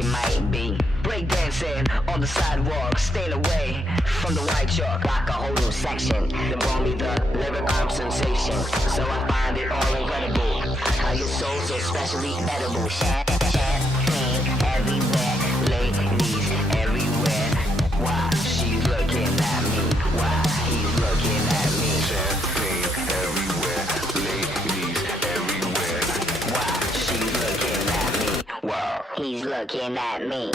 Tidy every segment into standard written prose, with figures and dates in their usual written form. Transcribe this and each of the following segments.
she might be. Breakdancing on the sidewalk, staying away from the white chalk. Like a whole new section, then brought me the lyric arm sensation. So I find it all incredible, how your soul's so specially edible. Champagne everywhere, ladies everywhere. Why she's looking at me, why he's looking at me. Champagne everywhere, ladies everywhere. Why she's looking at me, whoa, he's looking at me.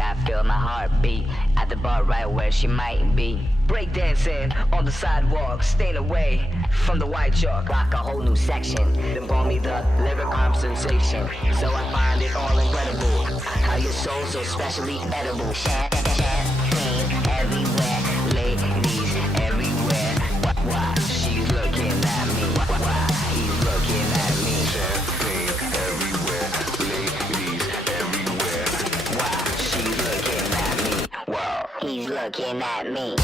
I feel my heartbeat at the bar right where she might be. Breakdancing on the sidewalk, staying away from the white chalk. Like a whole new section, then brought me the lyric arm sensation. So I find it all incredible, how your soul's so specially edible. Champagne everywhere, ladies everywhere. Why she's looking at me, why he's looking at me. Champagne everywhere, ladies everywhere. Why she's looking at me, whoa, he's looking at me.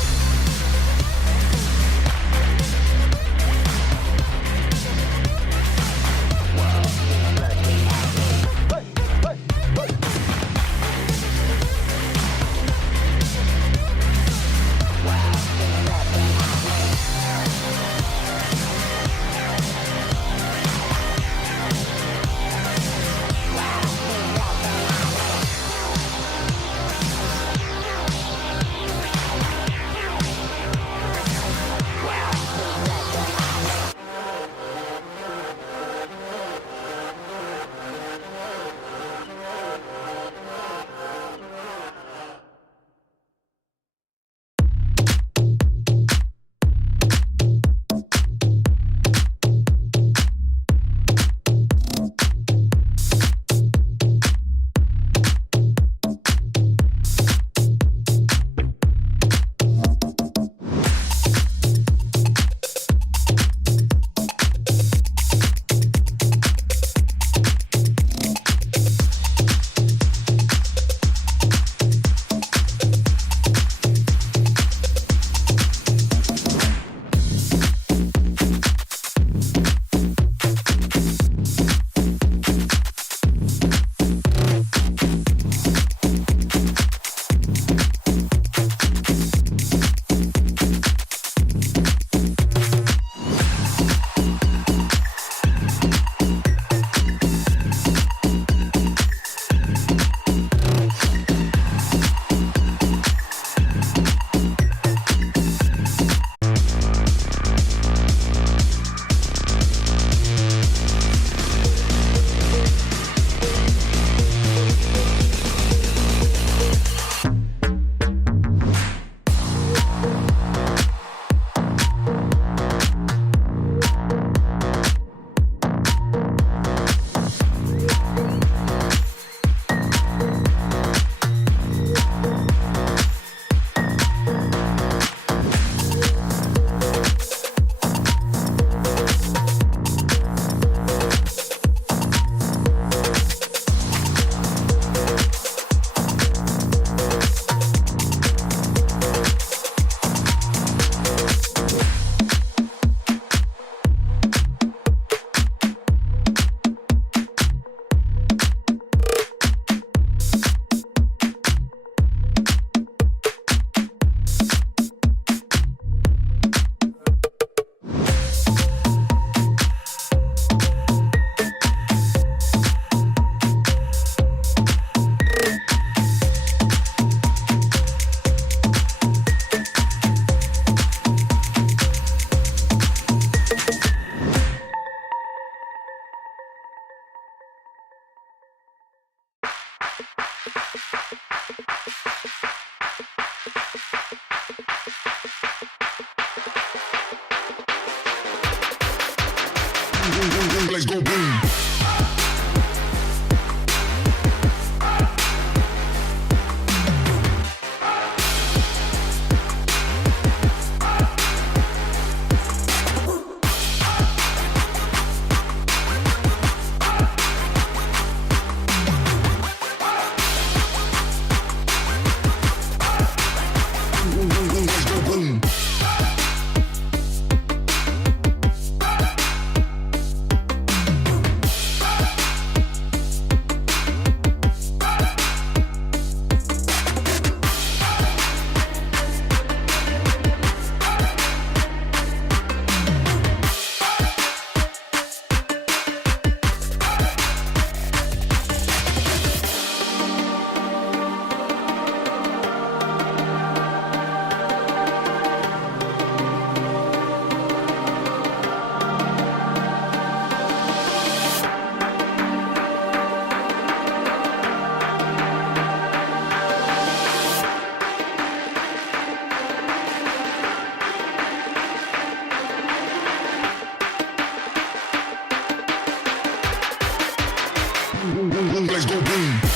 Let's go boom. Let's go boom.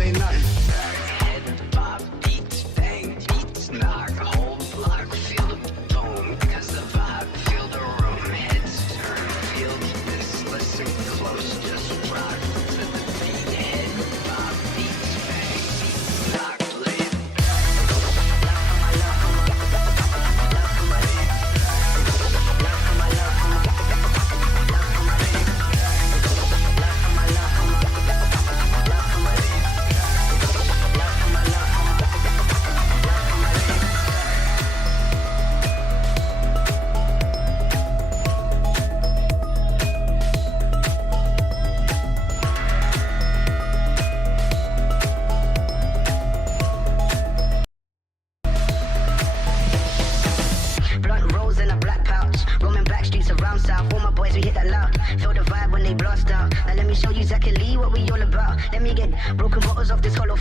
say nothing.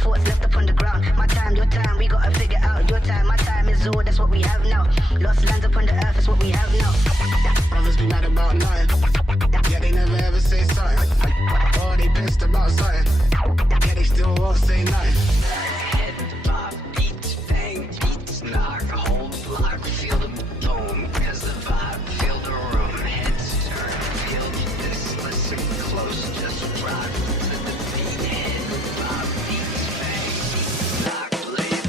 thoughts left upon the ground. My time, your time, we gotta figure out. Your time, my time is all, that's what we have now. Lost lands upon the earth, that's what we have now. Brothers be mad about nothing. Yeah, they never ever say something. Oh, they pissed about something. Yeah, they still won't say nothing. Head bob, beats, bang, beats, knock, hold, block, feel the boom, cause the vibe, feel the room, heads turn, feel this, listen close, just rock to the beat, head bob, beats, bang, beats, knock, lay it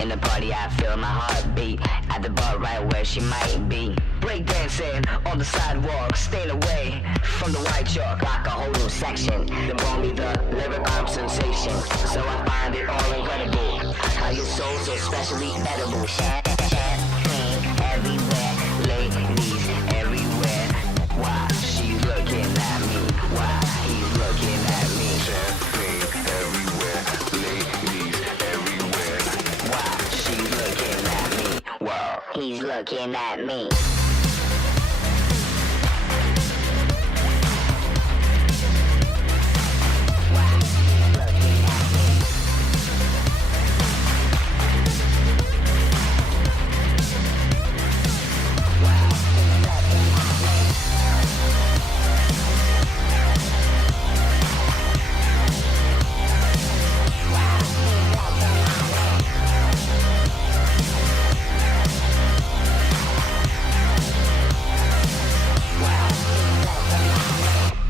In the party I feel my heartbeat. At the bar right where she might be. Breakdancing on the sidewalk. Staying away from the white chalk. Like a whole new section. Then brought me the lyric arm sensation. So I find it all incredible. How your soul so specially edible. Champagne everywhere. Ladies everywhere. Why she's looking at me? Why he's looking at me? Champagne everywhere. Ladies everywhere. Why she's looking at me? Whoa, he's looking at me.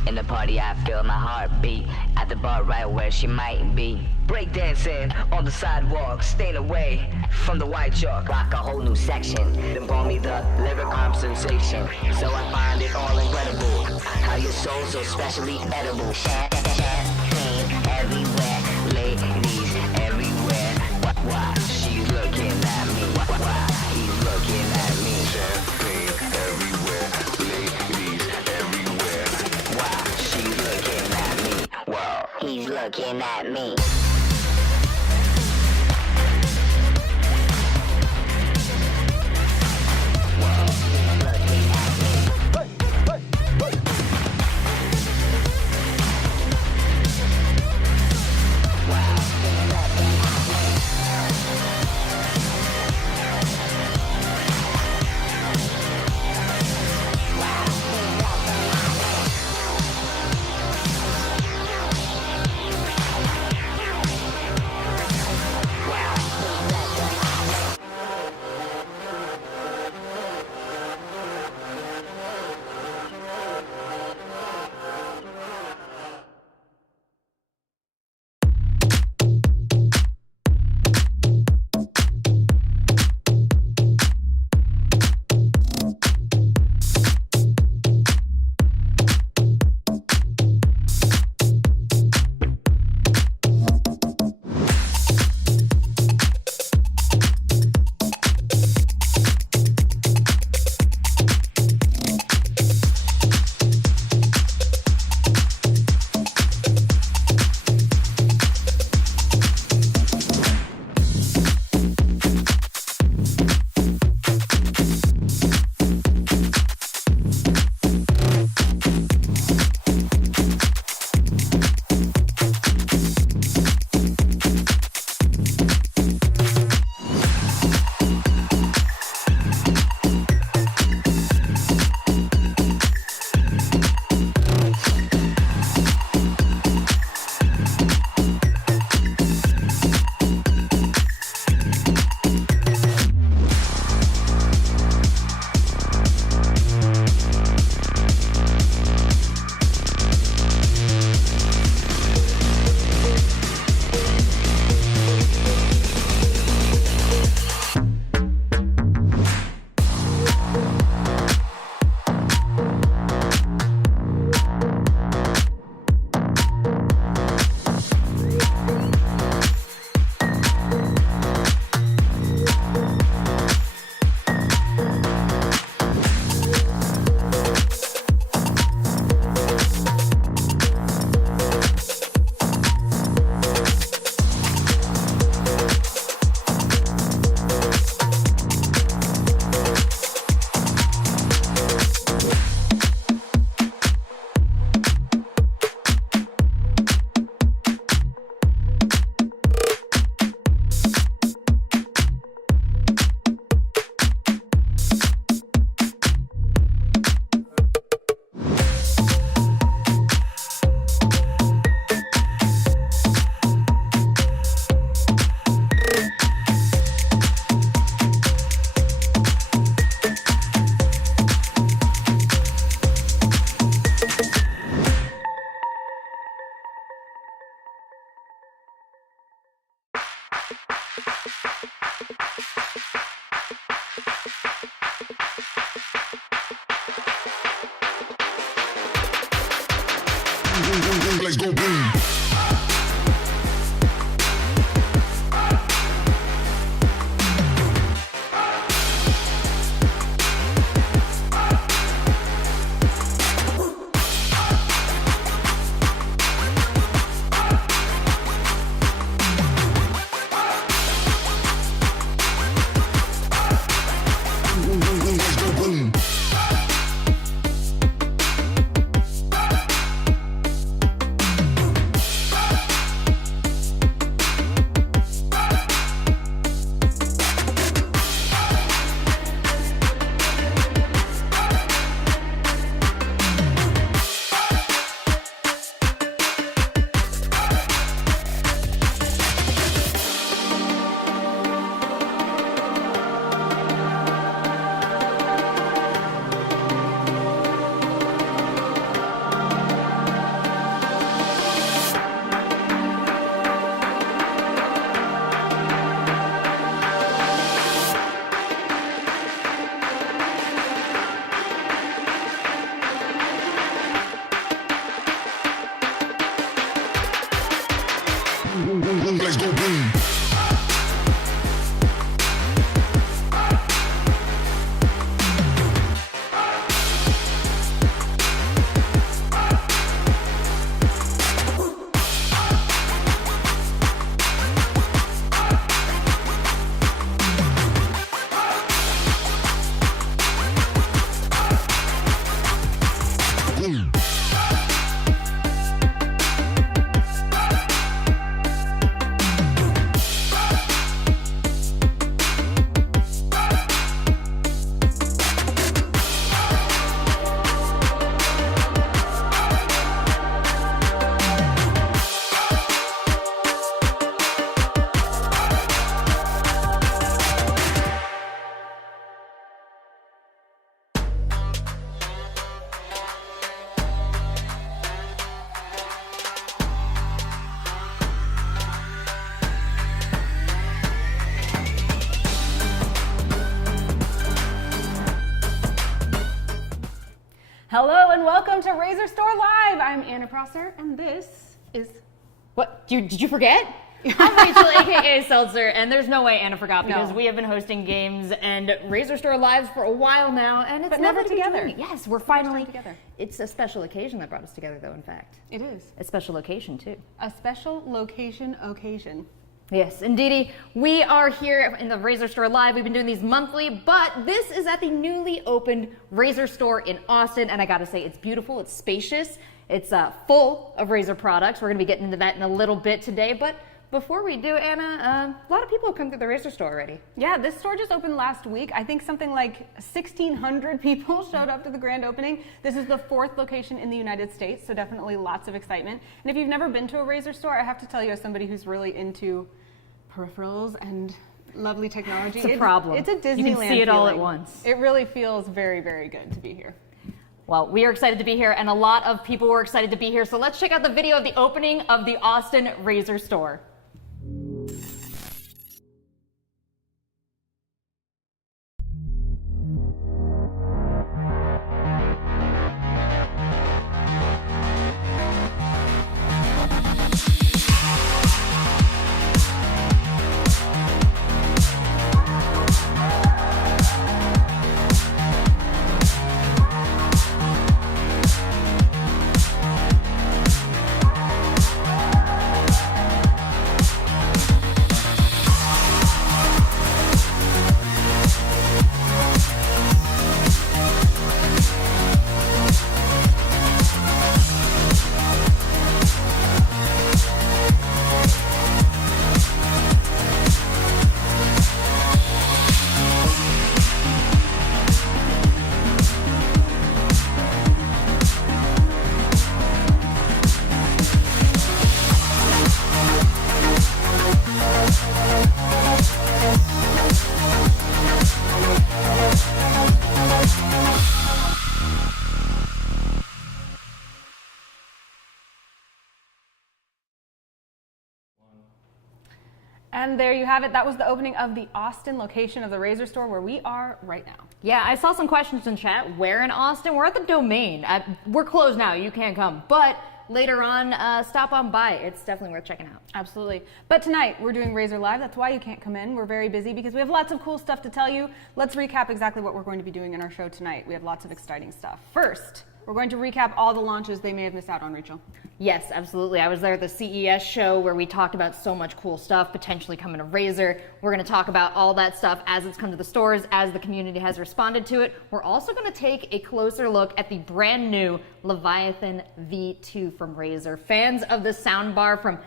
In the party I feel my heartbeat. At the bar right where she might be. Breakdancing on the sidewalk. Staying away from the white chalk. Like a whole new section. Then brought me the lyric arm sensation. So I find it all incredible. How your soul so specially edible. Champagne everywhere. Ladies everywhere. Why she's looking at me? Why he's looking at me? Champagne everywhere. Ladies everywhere. Why she's looking at me? Whoa, he's looking at me. Let's go boom. Let's go boom. Hello and welcome to RazerStore Live. I'm Anna Prosser and this is... What? Did you forget? I'm Rachel, aka Seltzer, and there's no way Anna forgot because we have been hosting games and RazerStore Lives for a while now, and it's never lovely to be together. doing it. Yes, we're finally together. It's a special occasion that brought us together, though. In fact, It is. a special location too. A special location occasion. Yes, indeedy. We are here in the RazerStore Live. We've been doing these monthly, but this is at the newly opened RazerStore in Austin, and I gotta say, it's beautiful, it's spacious, it's full of Razer products. We're gonna be getting into that in a little bit today, but before we do, Anna, a lot of people have come through the RazerStore already. Yeah, this store just opened last week. I think something like 1,600 people showed up to the grand opening. This is the 4th location in the United States, so definitely lots of excitement. And if you've never been to a Razer store, I have to tell you, as somebody who's really into peripherals and lovely technology, It's a problem. It's a Disneyland You can see it all at feeling. once. It really feels very, very good to be here. Well, we are excited to be here, and a lot of people were excited to be here, so let's check out the video of the opening of the Austin RazerStore. And there you have it. That was the opening of the Austin location of the RazerStore, where we are right now. Yeah, I saw some questions in chat. Where in Austin? We're at the Domain. We're closed now. You can't come. But later on, stop on by. It's definitely worth checking out. Absolutely. But tonight, we're doing Razer Live. That's why you can't come in. We're very busy because we have lots of cool stuff to tell you. Let's recap exactly what we're going to be doing in our show tonight. We have lots of exciting stuff. First, we're going to recap all the launches they may have missed out on, Rachel. Yes, absolutely. I was there at the CES show where we talked about so much cool stuff potentially coming to Razer. We're going to talk about all that stuff as it's come to the stores, as the community has responded to it. We're also going to take a closer look at the brand new Leviathan V2 from Razer. Fans of the soundbar from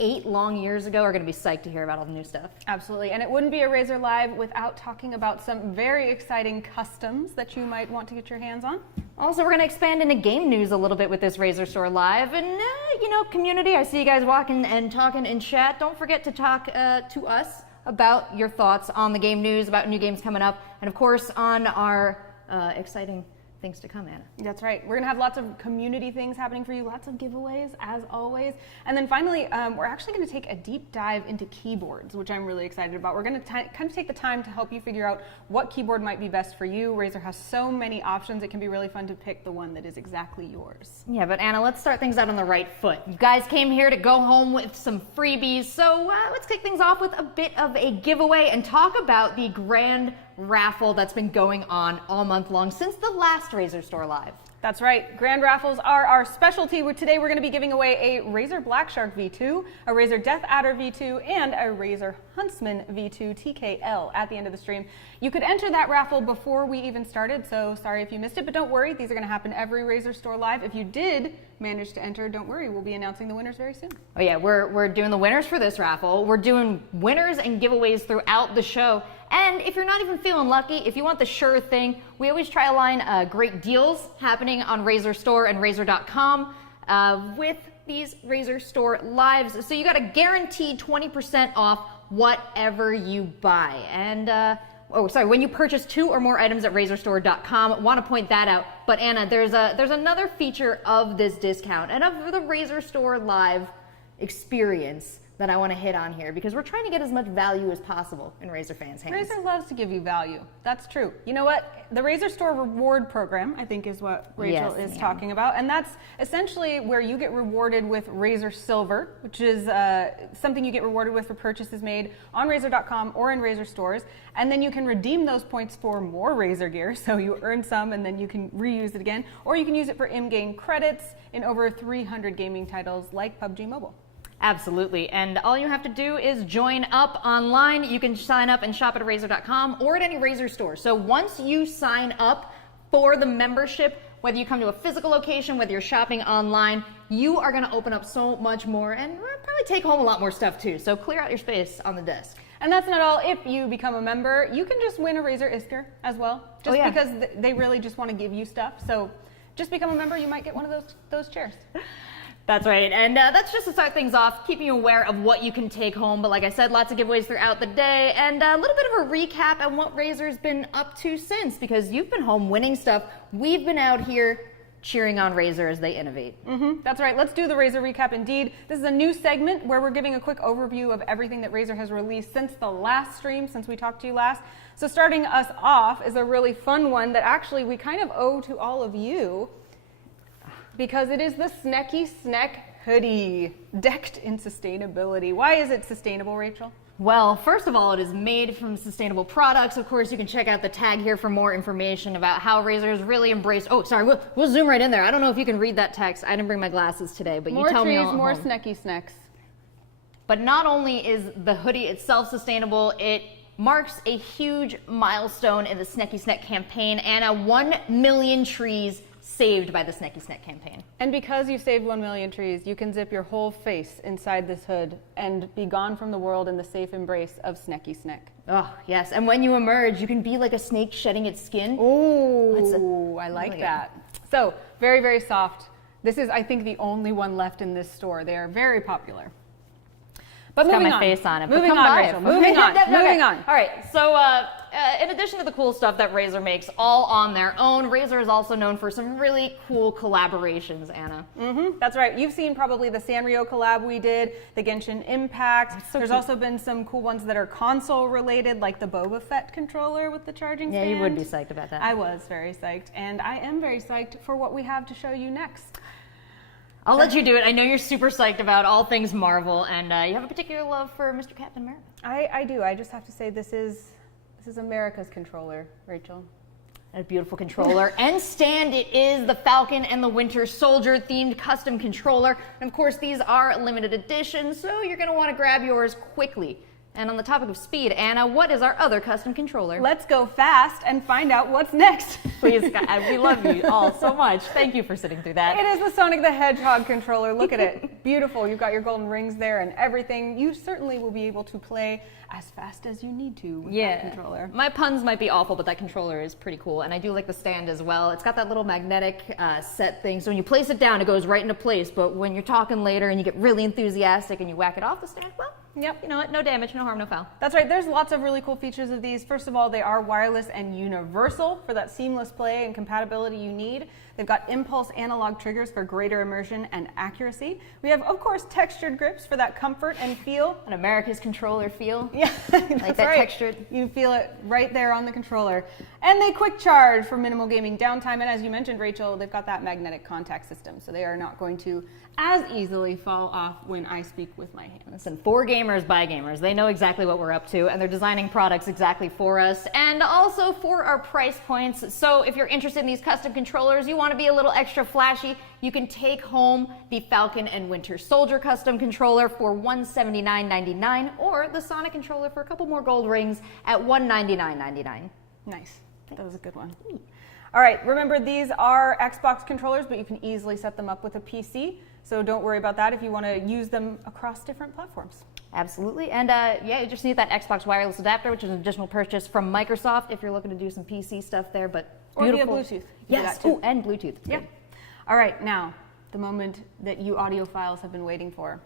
8 long years ago are going to be psyched to hear about all the new stuff. Absolutely, and it wouldn't be a Razer Live without talking about some very exciting customs that you might want to get your hands on. Also, we're going to expand into game news a little bit with this RazerStore Live. And, you know, community, I see you guys walking and talking in chat. Don't forget to talk to us about your thoughts on the game news, about new games coming up, and, of course, on our exciting things to come, Anna. That's right. We're going to have lots of community things happening for you, lots of giveaways, as always. And then finally, we're actually going to take a deep dive into keyboards, which I'm really excited about. We're going to kind of take the time to help you figure out what keyboard might be best for you. Razer has so many options, it can be really fun to pick the one that is exactly yours. Yeah, but Anna, let's start things out on the right foot. You guys came here to go home with some freebies, so let's kick things off with a bit of a giveaway and talk about the grand raffle that's been going on all month long since the last RazerStore Live. That's right. Grand raffles are our specialty. Today we're going to be giving away a Razer Blackshark V2, a Razer Death Adder V2, and a Razer Huntsman V2 Tkle at the end of the stream. You could enter that raffle before we even started, so sorry if you missed it, but don't worry. These are going to happen every RazerStore Live. If you did manage to enter, don't worry. We'll be announcing the winners very soon. Oh yeah, we're doing the winners for this raffle. We're doing winners and giveaways throughout the show. And if you're not even feeling lucky, if you want the sure thing, we always try to line great deals happening on RazerStore and Razer.com with these RazerStore Lives. So you got a guaranteed 20% off whatever you buy. And when you purchase 2 or more items at RazerStore.com, want to point that out. But Anna, there's another feature of this discount and of the RazerStore Live experience that I want to hit on here because we're trying to get as much value as possible in Razer fans' hands. Razer loves to give you value. That's true. You know what? The RazerStore reward program, I think, is what Rachel is talking about. And that's essentially where you get rewarded with Razer Silver, which is something you get rewarded with for purchases made on Razer.com or in Razer stores. And then you can redeem those points for more Razer gear. So you earn some and then you can reuse it again. Or you can use it for in-game credits in over 300 gaming titles like PUBG Mobile. Absolutely, and all you have to do is join up online. You can sign up and shop at Razer.com or at any Razer store. So once you sign up for the membership, whether you come to a physical location, whether you're shopping online, you are going to open up so much more and probably take home a lot more stuff too. So clear out your space on the desk. And that's not all. If you become a member, you can just win a Razer Isker as well, just because they really just want to give you stuff. So just become a member, you might get one of those chairs. That's right, and that's just to start things off, keeping you aware of what you can take home. But like I said, lots of giveaways throughout the day, and a little bit of a recap on what Razer's been up to since, because you've been home winning stuff. We've been out here cheering on Razer as they innovate. That's right. Let's do the Razer Recap indeed. This is a new segment where we're giving a quick overview of everything that Razer has released since the last stream, since we talked to you last. So starting us off is a really fun one that actually we kind of owe to all of you, because it is the Snecky Snack hoodie, decked in sustainability. Why is it sustainable, Rachel? Well, first of all, it is made from sustainable products. Of course, you can check out the tag here for more information about how Razer has really embraced. Oh, sorry, we'll zoom right in there. I don't know if you can read that text. I didn't bring my glasses today, but you tell me. More trees, more Snecky Snacks. But not only is the hoodie itself sustainable, it marks a huge milestone in the Snecky Snack campaign and a 1 million trees saved by the Snecky Snack campaign. And because you saved 1 million trees, you can zip your whole face inside this hood and be gone from the world in the safe embrace of Snecky Snack. Oh, yes. And when you emerge, you can be like a snake shedding its skin. Ooh, I like that. So, very, very soft. This is, I think, the only one left in this store. They are very popular. But It's got moving my on. face on it. Moving Come on, by Rachel. it. Moving on. Moving on. All right. So, in addition to the cool stuff that Razer makes all on their own, Razer is also known for some really cool collaborations, Anna. That's right. You've seen probably the Sanrio collab we did, the Genshin Impact. There's also been some cool ones that are console related, like the Boba Fett controller with the charging stand. Yeah, you would be psyched about that. I was very psyched, and I am very psyched for what we have to show you next. I'll let you do it. I know you're super psyched about all things Marvel, and you have a particular love for Mr. Captain America. I do. I just have to say this is America's controller, Rachel. A beautiful controller and stand. It is the Falcon and the Winter Soldier themed custom controller. And of course, these are limited editions, so you're going to want to grab yours quickly. And on the topic of speed, Anna, what is our other custom controller? Let's go fast and find out what's next. Please, God, we love you all so much. Thank you for sitting through that. It is the Sonic the Hedgehog controller. Look at it. Beautiful. You've got your golden rings there and everything. You certainly will be able to play as fast as you need to with that controller. My puns might be awful, but that controller is pretty cool. And I do like the stand as well. It's got that little magnetic set thing. So when you place it down, it goes right into place. But when you're talking later and you get really enthusiastic and you whack it off the stand, well, yep. You know what? No damage, no harm, no foul. That's right. There's lots of really cool features of these. First of all, they are wireless and universal for that seamless play and compatibility you need. They've got impulse analog triggers for greater immersion and accuracy. We have, of course, textured grips for that comfort and feel. An America's controller feel. Yeah, that's like that right. textured. You feel it right there on the controller. And they quick charge for minimal gaming downtime. And as you mentioned, Rachel, they've got that magnetic contact system. So they are not going to as easily fall off when I speak with my hands. Listen, for gamers by gamers, they know exactly what we're up to, and they're designing products exactly for us, and also for our price points. So if you're interested in these custom controllers, you want to be a little extra flashy, you can take home the Falcon and Winter Soldier custom controller for $179.99, or the Sonic controller for a couple more gold rings at $199.99. Nice. That was a good one. All right, remember these are Xbox controllers, but you can easily set them up with a PC. So don't worry about that if you want to use them across different platforms. Absolutely. And yeah, you just need that Xbox wireless adapter, which is an additional purchase from Microsoft if you're looking to do some PC stuff there. But beautiful. Or via Bluetooth. Yes. Oh, and Bluetooth. Yeah. Good. All right, now the moment that you audiophiles have been waiting for.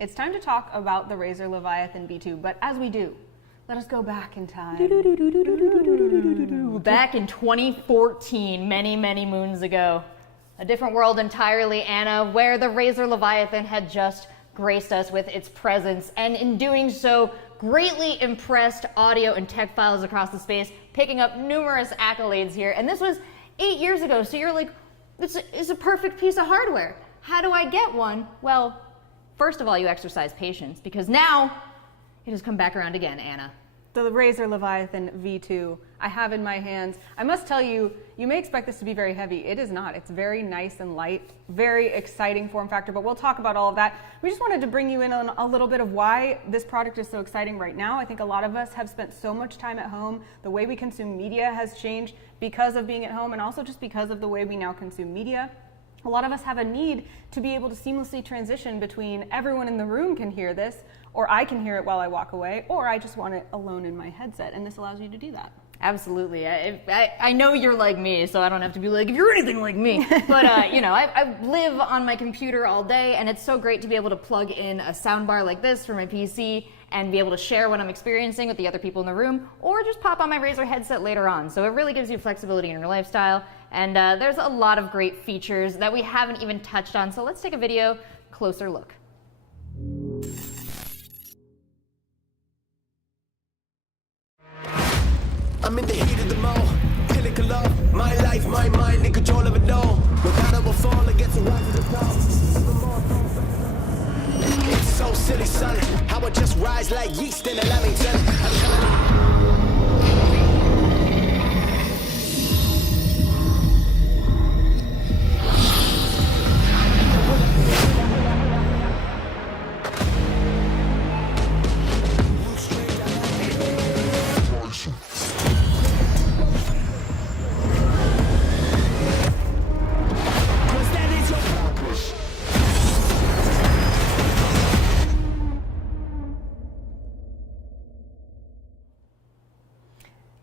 It's time to talk about the Razer Leviathan V2. But as we do, let us go back in time. Back in 2014, many, many moons ago. A different world entirely, Anna, where the Razer Leviathan had just graced us with its presence, and in doing so, greatly impressed audio and tech files across the space, picking up numerous accolades here. And this was 8 years ago, so you're like, this is a perfect piece of hardware. How do I get one? Well, first of all, you exercise patience, because now it has come back around again, Anna. The Razer Leviathan V2 I have in my hands. I must tell you, you may expect this to be very heavy. It is not. It's very nice and light, very exciting form factor, but we'll talk about all of that. We just wanted to bring you in on a little bit of why this product is so exciting right now. I think a lot of us have spent so much time at home. The way we consume media has changed because of being at home, and also just because of the way we now consume media. A lot of us have a need to be able to seamlessly transition between everyone in the room can hear this, or I can hear it while I walk away, or I just want it alone in my headset, and this allows you to do that. Absolutely. I know you're like me, so I don't have to be like, if you're anything like me. But, you know, I live on my computer all day, and it's so great to be able to plug in a soundbar like this for my PC and be able to share what I'm experiencing with the other people in the room, or just pop on my Razer headset later on. So it really gives you flexibility in your lifestyle, and there's a lot of great features that we haven't even touched on. So let's take a video, closer look. I'm in the heat of the mo, pinnacle of my life, my mind, in control of it all. No matter what fall, I get to rise to the top. It's so silly, son, how I just rise like yeast in a Lamington.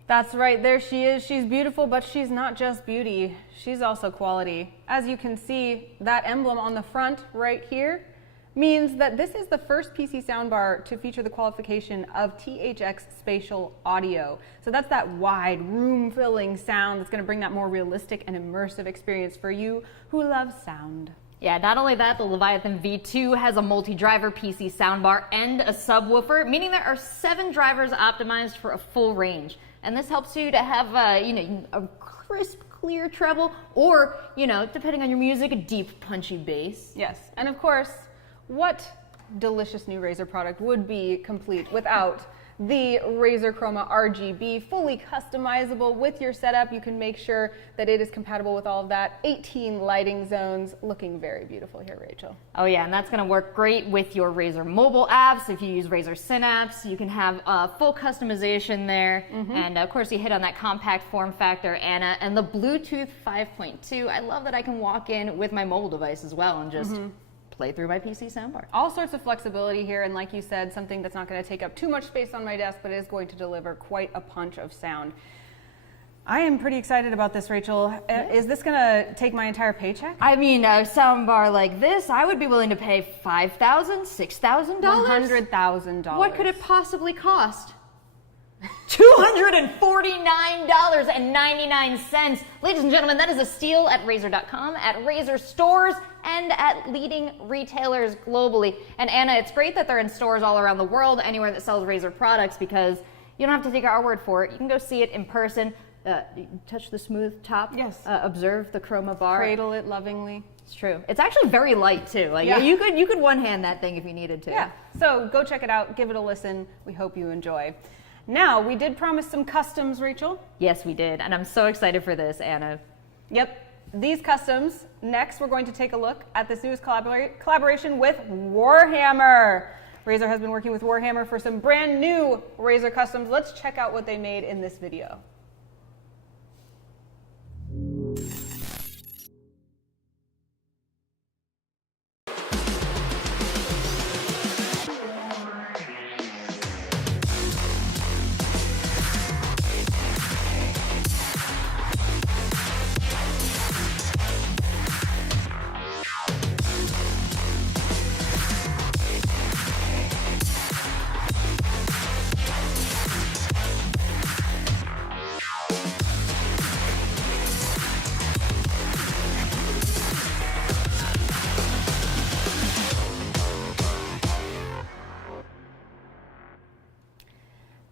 That's right, there she is. She's beautiful, but she's not just beauty. She's also quality. As you can see, that emblem on the front right here means that this is the first PC soundbar to feature the qualification of THX spatial audio. So that's that wide, room-filling sound that's going to bring that more realistic and immersive experience for you who love sound. Yeah, not only that, the Leviathan V2 has a multi-driver PC soundbar and a subwoofer, meaning there are 7 drivers optimized for a full range. And this helps you to have, a crisp, clear treble, or, depending on your music, a deep, punchy bass. Yes, and of course, what delicious new Razer product would be complete without the Razer Chroma Rgb, fully customizable with your setup. You can make sure that it is compatible with all of that. 18 lighting zones, looking very beautiful here, Rachel. Oh yeah, and that's going to work great with your Razer mobile apps. If you use Razer Synapse, you can have full customization there. And of course, you hit on that compact form factor, Anna, and the Bluetooth 5.2. I love that I can walk in with my mobile device as well and just play through my PC soundbar. All sorts of flexibility here, and like you said, something that's not going to take up too much space on my desk, but is going to deliver quite a punch of sound. I am pretty excited about this, Rachel. Is this going to take my entire paycheck? I mean, a soundbar like this, I would be willing to pay $5,000, $6,000? $100,000. What could it possibly cost? $249.99. Ladies and gentlemen, that is a steal at Razer.com, at Razer stores, and at leading retailers globally. And Anna, it's great that they're in stores all around the world, anywhere that sells Razer products, because you don't have to take our word for it. You can go see it in person. Touch the smooth top. Yes. Observe the chroma bar. Cradle it lovingly. It's true. It's actually very light too. Like you could one hand that thing if you needed to. Yeah. So go check it out. Give it a listen. We hope you enjoy. Now, we did promise some customs, Rachel. Yes, we did. And I'm so excited for this, Anna. Yep. These customs. Next, we're going to take a look at this newest collaboration with Warhammer. Razer has been working with Warhammer for some brand new Razer customs. Let's check out what they made in this video.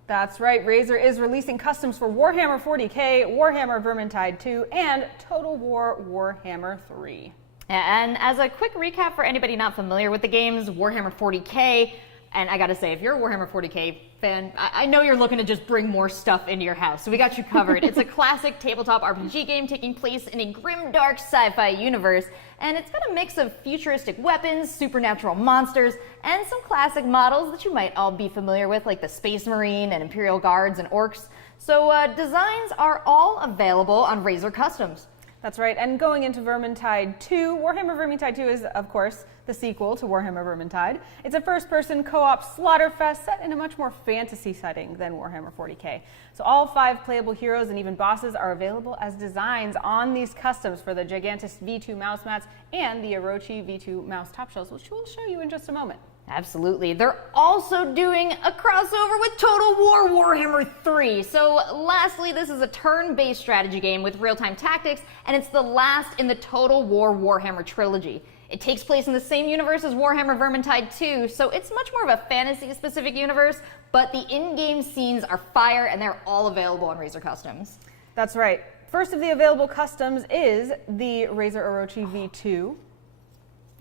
That's right, Razer is releasing customs for Warhammer 40K, Warhammer Vermintide 2, and Total War Warhammer 3. And as a quick recap for anybody not familiar with the games, Warhammer 40K, and I gotta say, if you're a Warhammer 40K fan, I know you're looking to just bring more stuff into your house, so we got you covered. It's a classic tabletop RPG game taking place in a grim, dark sci-fi universe, and it's got a mix of futuristic weapons, supernatural monsters, and some classic models that you might all be familiar with, like the Space Marine and Imperial Guards and Orcs. So designs are all available on Razer Customs. That's right, and going into Vermintide 2, Warhammer Vermintide 2 is, of course, the sequel to Warhammer Vermintide. It's a first-person co-op slaughterfest set in a much more fantasy setting than Warhammer 40K. So all 5 playable heroes and even bosses are available as designs on these customs for the Gigantus V2 mouse mats and the Orochi V2 mouse top shells, which we'll show you in just a moment. Absolutely. They're also doing a crossover with Total War Warhammer 3. So lastly, this is a turn-based strategy game with real-time tactics, and it's the last in the Total War Warhammer trilogy. It takes place in the same universe as Warhammer Vermintide 2, so it's much more of a fantasy-specific universe, but the in-game scenes are fire, and they're all available on Razer Customs. That's right. First of the available customs is the Razer Orochi V2.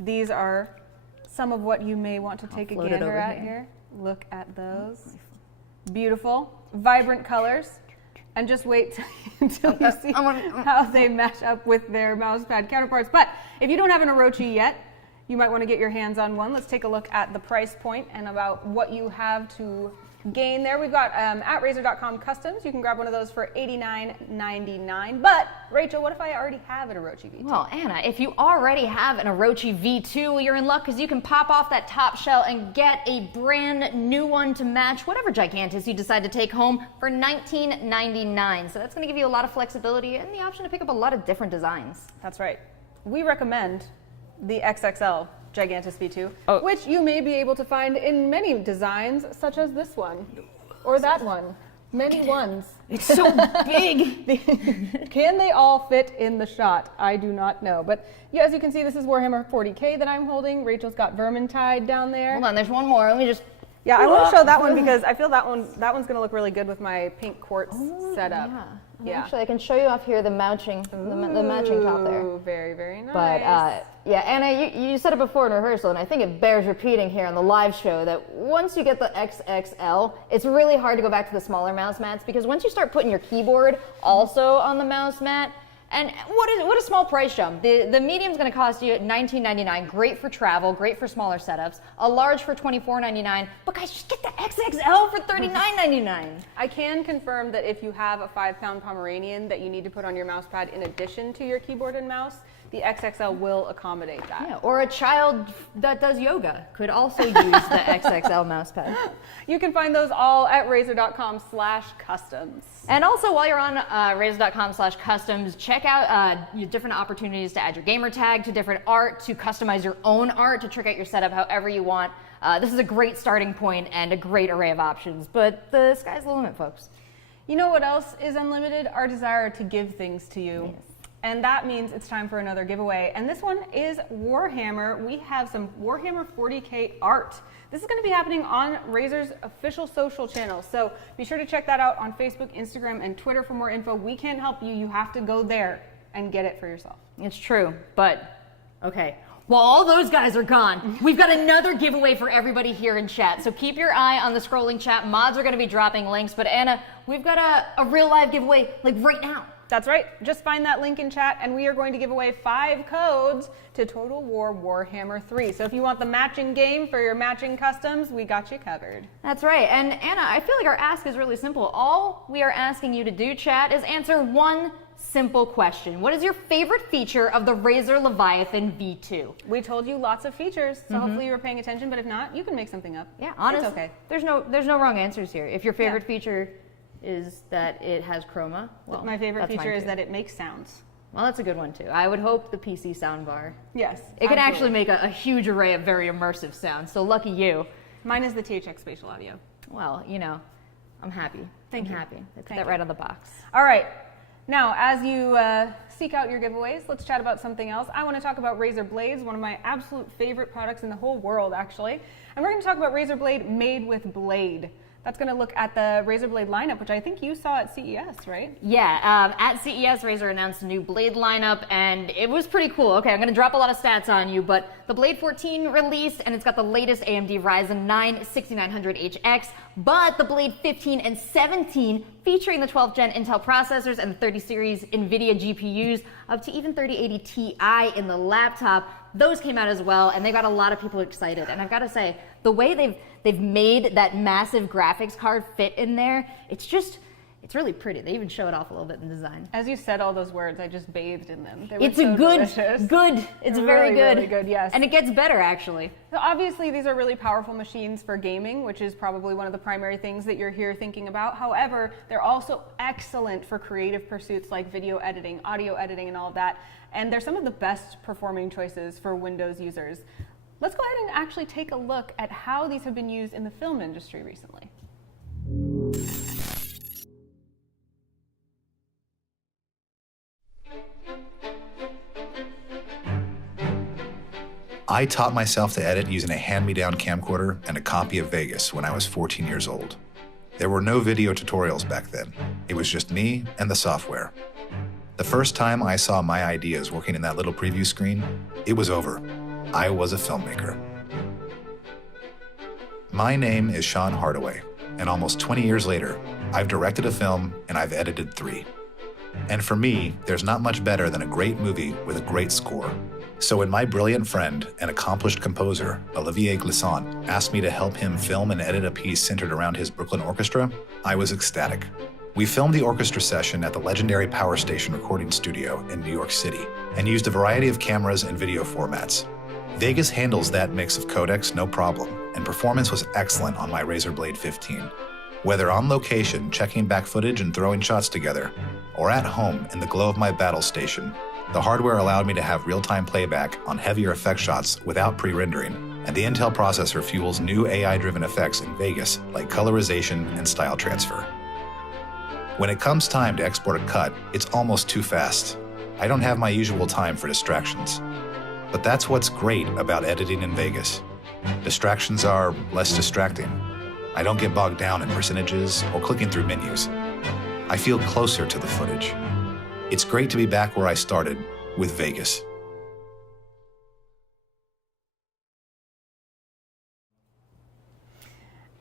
These are some of what you may want to take a gander at here. Look at those. Beautiful, vibrant colors. And just wait until you see how they match up with their mousepad counterparts. But if you don't have an Orochi yet, you might want to get your hands on one. Let's take a look at the price point and about what you have to gain there. We've got at Razer.com customs. You can grab one of those for $89.99. But Rachel, what if I already have an Orochi V2? Well, Anna, if you already have an Orochi V2, you're in luck because you can pop off that top shell and get a brand new one to match whatever Gigantus you decide to take home for $19.99. So that's going to give you a lot of flexibility and the option to pick up a lot of different designs. That's right. We recommend the XXL Gigantus V2, which you may be able to find in many designs, such as this one, or that one. Many ones. It's so big! Can they all fit in the shot? I do not know. But yeah, as you can see, this is Warhammer 40K that I'm holding. Rachel's got Vermintide down there. Hold on, there's one more. Let me just Yeah, I want to show that one because I feel that one's going to look really good with my pink quartz setup. Yeah. Actually, I can show you off here the matching top there. Ooh, very, very nice. But yeah, Anna, you said it before in rehearsal, and I think it bears repeating here on the live show that once you get the XXL, it's really hard to go back to the smaller mouse mats because once you start putting your keyboard also on the mouse mat, and what a small price jump. The medium's going to cost you $19.99. Great for travel, great for smaller setups. A large for $24.99. But guys, just get the XXL for $39.99. I can confirm that if you have a 5-pound Pomeranian that you need to put on your mouse pad in addition to your keyboard and mouse, the XXL will accommodate that. Yeah, or a child that does yoga could also use the XXL mousepad. You can find those all at razer.com/customs. And also, while you're on razer.com/customs, check out your different opportunities to add your gamer tag to different art, to customize your own art, to trick out your setup however you want. This is a great starting point and a great array of options, but the sky's the limit, folks. You know what else is unlimited? Our desire to give things to you. Yes. And that means it's time for another giveaway. And this one is Warhammer. We have some Warhammer 40K art. This is going to be happening on Razer's official social channels. So be sure to check that out on Facebook, Instagram, and Twitter for more info. We can't help you. You have to go there and get it for yourself. It's true, but okay. While all those guys are gone, we've got another giveaway for everybody here in chat. So keep your eye on the scrolling chat. Mods are going to be dropping links. But Anna, we've got a real live giveaway like right now. That's right. Just find that link in chat, and we are going to give away 5 codes to Total War Warhammer 3. So if you want the matching game for your matching customs, we got you covered. That's right. And Anna, I feel like our ask is really simple. All we are asking you to do, chat, is answer one simple question. What is your favorite feature of the Razer Leviathan V2? We told you lots of features, so hopefully you were paying attention, but if not, you can make something up. Yeah, honestly, it's okay. There's no wrong answers here. If your favorite feature is that it has chroma. Well, my favorite feature is that it makes sounds. Well, that's a good one too. I would hope the PC soundbar. Yes. It can actually make a huge array of very immersive sounds, so lucky you. Mine is the THX Spatial Audio. Well, you know, I'm happy. Thank you. I'm happy. They put that right on the box. All right. Now, as you seek out your giveaways, let's chat about something else. I want to talk about Razer Blades, one of my absolute favorite products in the whole world, actually. And we're going to talk about Razer Blade made with Blade. That's going to look at the Razer Blade lineup, which I think you saw at CES, right? Yeah, at CES, Razer announced a new Blade lineup, and it was pretty cool. Okay, I'm going to drop a lot of stats on you, but the Blade 14 released, and it's got the latest AMD Ryzen 9 6900HX, but the Blade 15 and 17, featuring the 12th gen Intel processors and the 30 series NVIDIA GPUs, up to even 3080 Ti in the laptop, those came out as well, and they got a lot of people excited. And I've got to say, the way they've made that massive graphics card fit in there, it's really pretty. They even show it off a little bit in design. As you said all those words, I just bathed in them. It's a good. It's very good. Really good, yes. And it gets better, actually. So obviously, these are really powerful machines for gaming, which is probably one of the primary things that you're here thinking about. However, they're also excellent for creative pursuits like video editing, audio editing, and all of that. And they're some of the best performing choices for Windows users. Let's go ahead and actually take a look at how these have been used in the film industry recently. I taught myself to edit using a hand-me-down camcorder and a copy of Vegas when I was 14 years old. There were no video tutorials back then. It was just me and the software. The first time I saw my ideas working in that little preview screen, it was over. I was a filmmaker. My name is Sean Hardaway, and almost 20 years later, I've directed a film and I've edited 3. And for me, there's not much better than a great movie with a great score. So when my brilliant friend and accomplished composer, Olivier Glissant, asked me to help him film and edit a piece centered around his Brooklyn Orchestra, I was ecstatic. We filmed the orchestra session at the legendary Power Station recording studio in New York City and used a variety of cameras and video formats. Vegas handles that mix of codecs no problem, and performance was excellent on my Razer Blade 15. Whether on location checking back footage and throwing shots together, or at home in the glow of my battle station, the hardware allowed me to have real-time playback on heavier effect shots without pre-rendering, and the Intel processor fuels new AI-driven effects in Vegas like colorization and style transfer. When it comes time to export a cut, it's almost too fast. I don't have my usual time for distractions. But that's what's great about editing in Vegas. Distractions are less distracting. I don't get bogged down in percentages or clicking through menus. I feel closer to the footage. It's great to be back where I started, with Vegas.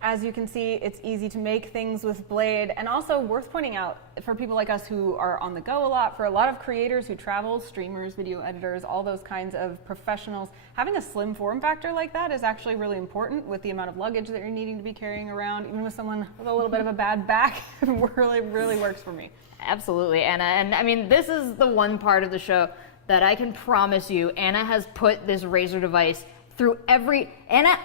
As you can see, it's easy to make things with Blade, and also worth pointing out for people like us who are on the go a lot, for a lot of creators who travel, streamers, video editors, all those kinds of professionals, having a slim form factor like that is actually really important with the amount of luggage that you're needing to be carrying around. Even with someone with a little bit of a bad back, it really works for me. Absolutely, Anna. And I mean, this is the one part of the show that I can promise you, Anna has put this Razer device through I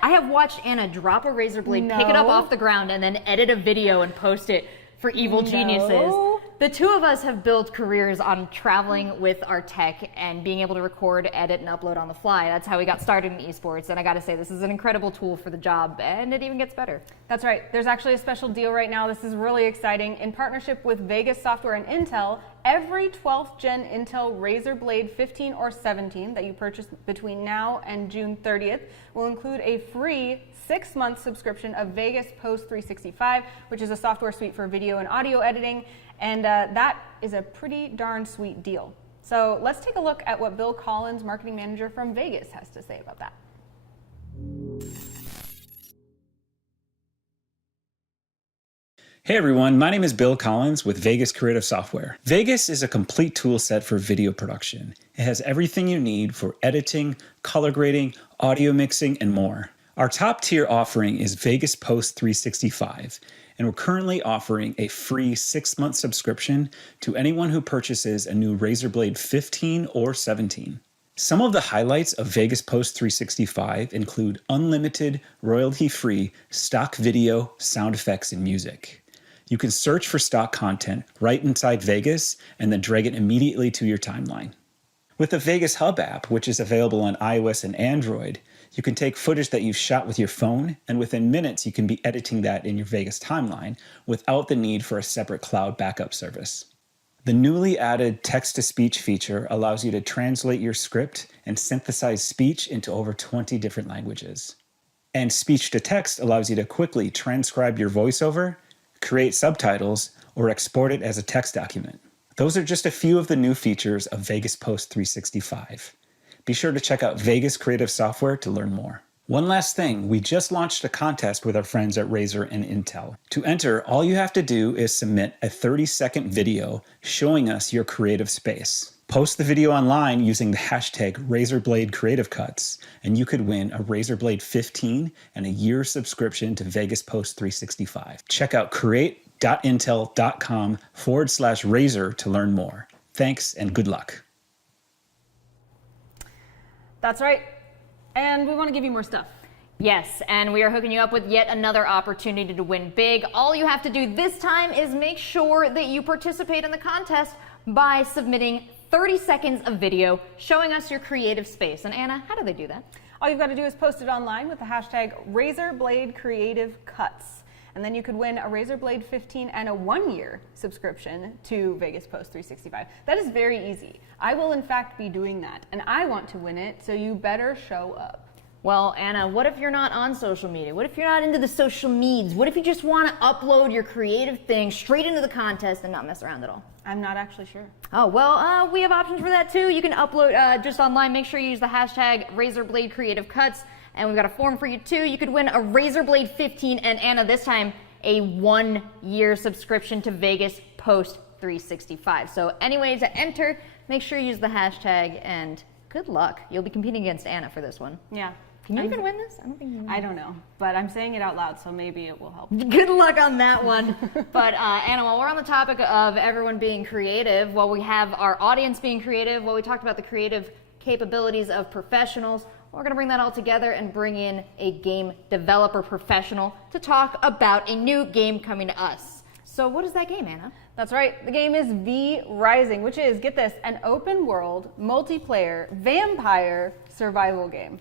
have watched Anna drop a Razer blade, pick it up off the ground, and then edit a video and post it for Evil Geniuses. The two of us have built careers on traveling with our tech and being able to record, edit, and upload on the fly. That's how we got started in esports, and I gotta say, this is an incredible tool for the job, and it even gets better. That's right. There's actually a special deal right now. This is really exciting. In partnership with Vegas Software and Intel, every 12th gen Intel Razer Blade 15 or 17 that you purchase between now and June 30th will include a free 6-month subscription of Vegas Post 365, which is a software suite for video and audio editing. And that is a pretty darn sweet deal. So let's take a look at what Bill Collins, marketing manager from Vegas, has to say about that. Hey everyone, my name is Bill Collins with Vegas Creative Software. Vegas is a complete tool set for video production. It has everything you need for editing, color grading, audio mixing, and more. Our top tier offering is Vegas Post 365, and we're currently offering a free 6-month subscription to anyone who purchases a new Razer Blade 15 or 17. Some of the highlights of Vegas Post 365 include unlimited, royalty-free stock video, sound effects, and music. You can search for stock content right inside Vegas and then drag it immediately to your timeline. With the Vegas Hub app, which is available on iOS and Android, you can take footage that you've shot with your phone, and within minutes you can be editing that in your Vegas timeline without the need for a separate cloud backup service. The newly added text-to-speech feature allows you to translate your script and synthesize speech into over 20 different languages. And speech-to-text allows you to quickly transcribe your voiceover, create subtitles, or export it as a text document. Those are just a few of the new features of Vegas Post 365. Be sure to check out Vegas Creative Software to learn more. One last thing, we just launched a contest with our friends at Razer and Intel. To enter, all you have to do is submit a 30-second video showing us your creative space. Post the video online using the hashtag RazerBladeCreativeCuts, and you could win a Razer Blade 15 and a year's subscription to Vegas Post 365. Check out create.intel.com/Razer to learn more. Thanks and good luck. That's right. And we want to give you more stuff. Yes, and we are hooking you up with yet another opportunity to win big. All you have to do this time is make sure that you participate in the contest by submitting 30 seconds of video showing us your creative space. And Anna, how do they do that? All you've got to do is post it online with the hashtag RazerBladeCreativeCuts. And then you could win a Razer Blade 15 and a 1-year subscription to Vegas Post 365. That is very easy. I will in fact be doing that, and I want to win it, so you better show up. Well, Anna, what if you're not on social media? What if you're not into the social meds? What if you just want to upload your creative thing straight into the contest and not mess around at all? I'm not actually sure. Oh, well, we have options for that too. You can upload just online. Make sure you use the hashtag RazerBladeCreativeCuts. And we've got a form for you too. You could win a Razer Blade 15 and Anna, this time, a 1-year subscription to Vegas Post 365. So any way to enter, make sure you use the hashtag and good luck. You'll be competing against Anna for this one. Yeah. Can you even win this? I don't think you can. I don't know, but I'm saying it out loud, so maybe it will help. Good luck on that one. But Anna, while we're on the topic of everyone being creative, while we have our audience being creative, while we talked about the creative capabilities of professionals, we're going to bring that all together and bring in a game developer professional to talk about a new game coming to us. So what is that game, Anna? That's right. The game is V Rising, which is, get this, an open world, multiplayer, vampire survival game.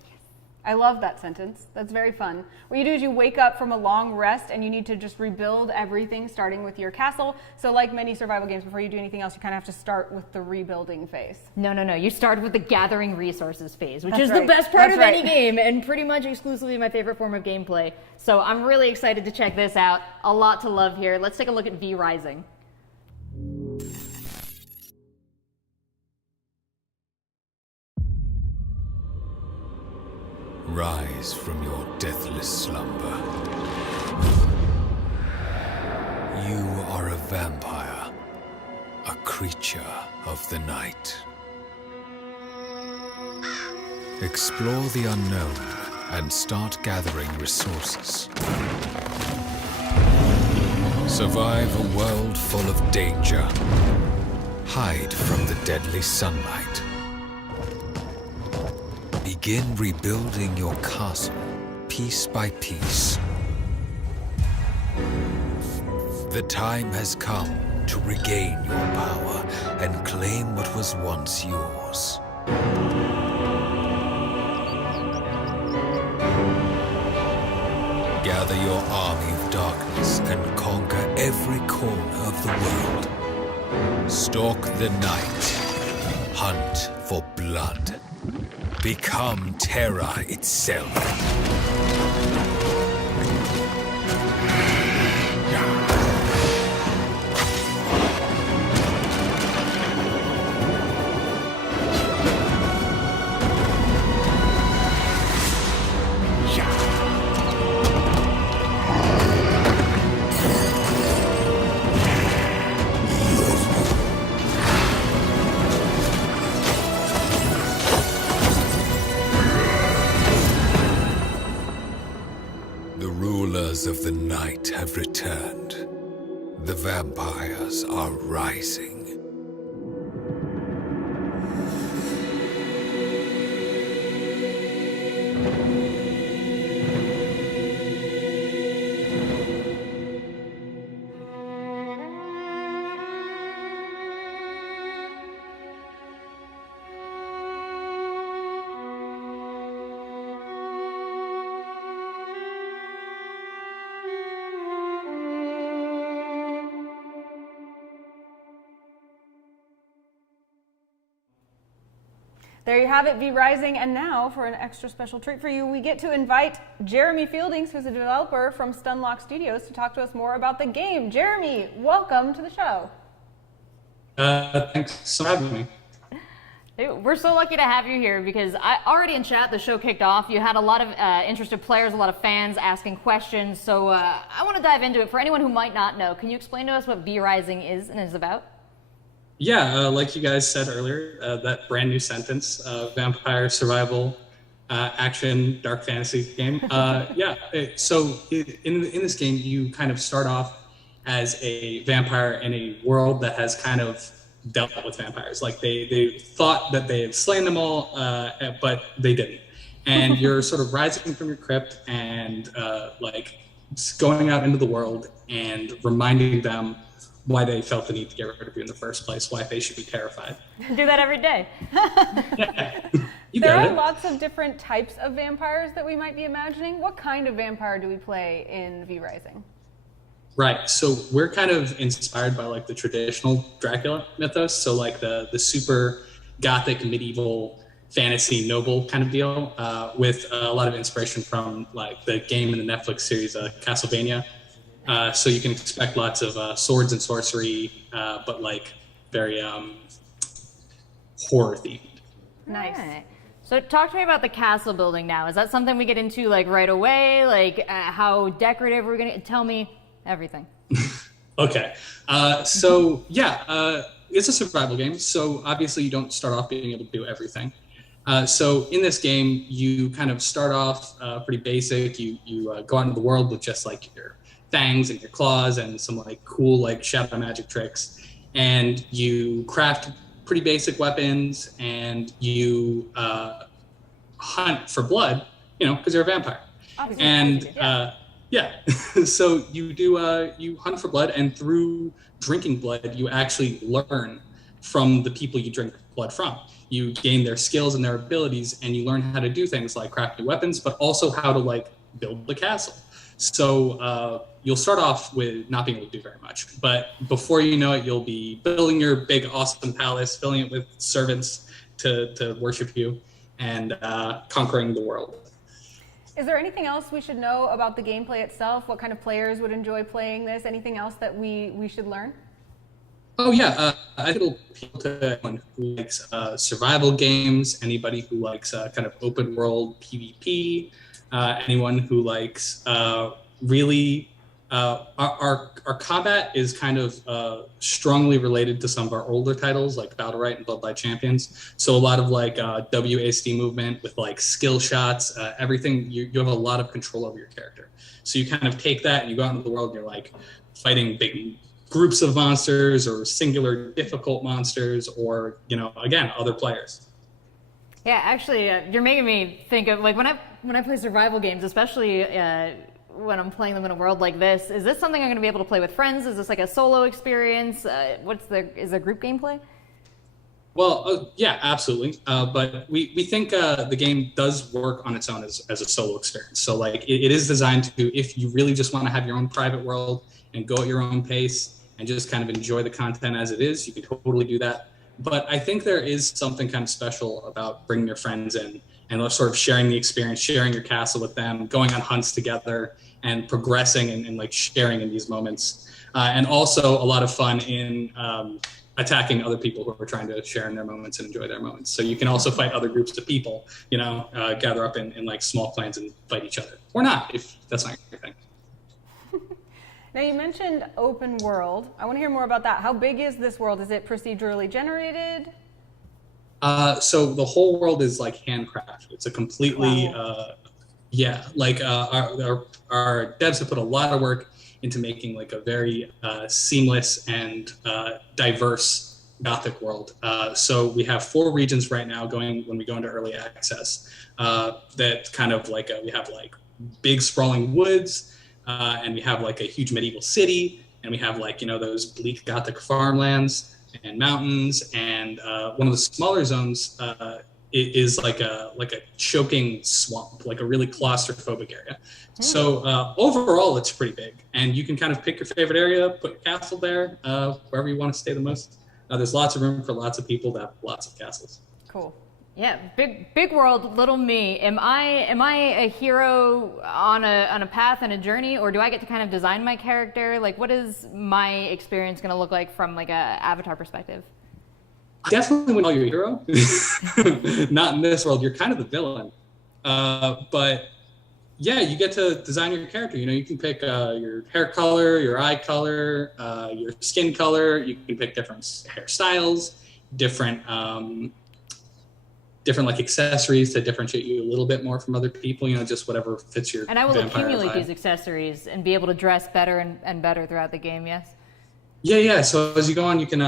I love that sentence. That's very fun. What you do is you wake up from a long rest and you need to just rebuild everything starting with your castle. So like many survival games, before you do anything else, you kind of have to start with the rebuilding phase. No. You start with the gathering resources phase, which That's is right. the best part That's of right. any game and pretty much exclusively my favorite form of gameplay. So I'm really excited to check this out. A lot to love here. Let's take a look at V Rising. Rise from your deathless slumber. You are a vampire, a creature of the night. Explore the unknown and start gathering resources. Survive a world full of danger. Hide from the deadly sunlight. Begin rebuilding your castle, piece by piece. The time has come to regain your power and claim what was once yours. Gather your army of darkness and conquer every corner of the world. Stalk the night. Hunt for blood. Become terror itself. Of the night have returned. The vampires are rising. There you have it, V Rising, and now for an extra special treat for you, we get to invite Jeremy Fieldings, who's a developer from Stunlock Studios, to talk to us more about the game. Jeremy, welcome to the show. Thanks for having me. We're so lucky to have you here because already in chat, the show kicked off. You had a lot of interested players, a lot of fans asking questions. So I want to dive into it. For anyone who might not know, can you explain to us what V Rising is and is about? Yeah, like you guys said earlier, that brand new sentence, vampire survival action dark fantasy game. So in this game, you kind of start off as a vampire in a world that has kind of dealt with vampires. Like they thought that they had slain them all, but they didn't. And you're sort of rising from your crypt and like going out into the world and reminding them why they felt the need to get rid of you in the first place, why they should be terrified. Do that every day. Yeah. There are lots of different types of vampires that we might be imagining. What kind of vampire do we play in V Rising? Right, so we're kind of inspired by like the traditional Dracula mythos, so like the super gothic medieval fantasy noble kind of deal, with a lot of inspiration from like the game in the Netflix series Castlevania. So you can expect lots of swords and sorcery, but like very horror themed. Nice. Right. So talk to me about the castle building now. Is that something we get into like right away? Like how decorative we're gonna tell me everything. Okay. It's a survival game. So obviously you don't start off being able to do everything. So in this game, you kind of start off pretty basic. You go out into the world with just like your fangs and your claws and some like cool like shadow magic tricks, and you craft pretty basic weapons and you hunt for blood, because you're a vampire. Obviously, And so you do you hunt for blood, and through drinking blood you actually learn from the people you drink blood from. You gain their skills and their abilities, and you learn how to do things like crafting weapons, but also how to like build the castle. So you'll start off with not being able to do very much, but before you know it, you'll be building your big, awesome palace, filling it with servants to worship you, and conquering the world. Is there anything else we should know about the gameplay itself? What kind of players would enjoy playing this? Anything else that we should learn? Oh yeah, I think it'll appeal to anyone who likes survival games, anybody who likes kind of open world PvP, anyone who likes really our combat is kind of strongly related to some of our older titles like Battle Right and Bloodlight Champions. So a lot of like WASD movement with like skill shots, everything. You have a lot of control over your character. So you kind of take that and you go out into the world and you're like fighting big groups of monsters or singular difficult monsters, or again, other players. Yeah, actually, you're making me think of like when I play survival games, especially when I'm playing them in a world like this. Is this something I'm going to be able to play with friends? Is this like a solo experience? Is there group gameplay? Well, yeah, absolutely. But we think the game does work on its own as a solo experience. So like it is designed to, if you really just want to have your own private world and go at your own pace and just kind of enjoy the content as it is, you can totally do that. But I think there is something kind of special about bringing your friends in and sort of sharing the experience, sharing your castle with them, going on hunts together and progressing and like sharing in these moments. And also a lot of fun in attacking other people who are trying to share in their moments and enjoy their moments. So you can also fight other groups of people, gather up in like small clans and fight each other. Or not, if that's not your thing. Now you mentioned open world. I want to hear more about that. How big is this world? Is it procedurally generated? So the whole world is like handcrafted. It's a completely, our devs have put a lot of work into making like a very seamless and diverse Gothic world. So we have 4 regions right now when we go into early access. That kind of like we have like big sprawling woods. And we have like a huge medieval city, and we have like, those bleak Gothic farmlands and mountains. And one of the smaller zones is like a choking swamp, like a really claustrophobic area. So overall, it's pretty big, and you can kind of pick your favorite area, put your castle there, wherever you want to stay the most. There's lots of room for lots of people to have lots of castles. Cool. Yeah, big world, little me. Am I a hero on a path and a journey, or do I get to kind of design my character? Like, what is my experience going to look like from like a avatar perspective? Definitely wouldn't call you a hero. Not in this world. You're kind of the villain. But yeah, you get to design your character. You can pick your hair color, your eye color, your skin color. You can pick different hairstyles, different like accessories to differentiate you a little bit more from other people, just whatever fits your And I will vampire accumulate vibe. these accessories and be able to dress better and better throughout the game, yes? Yeah. So as you go on, you can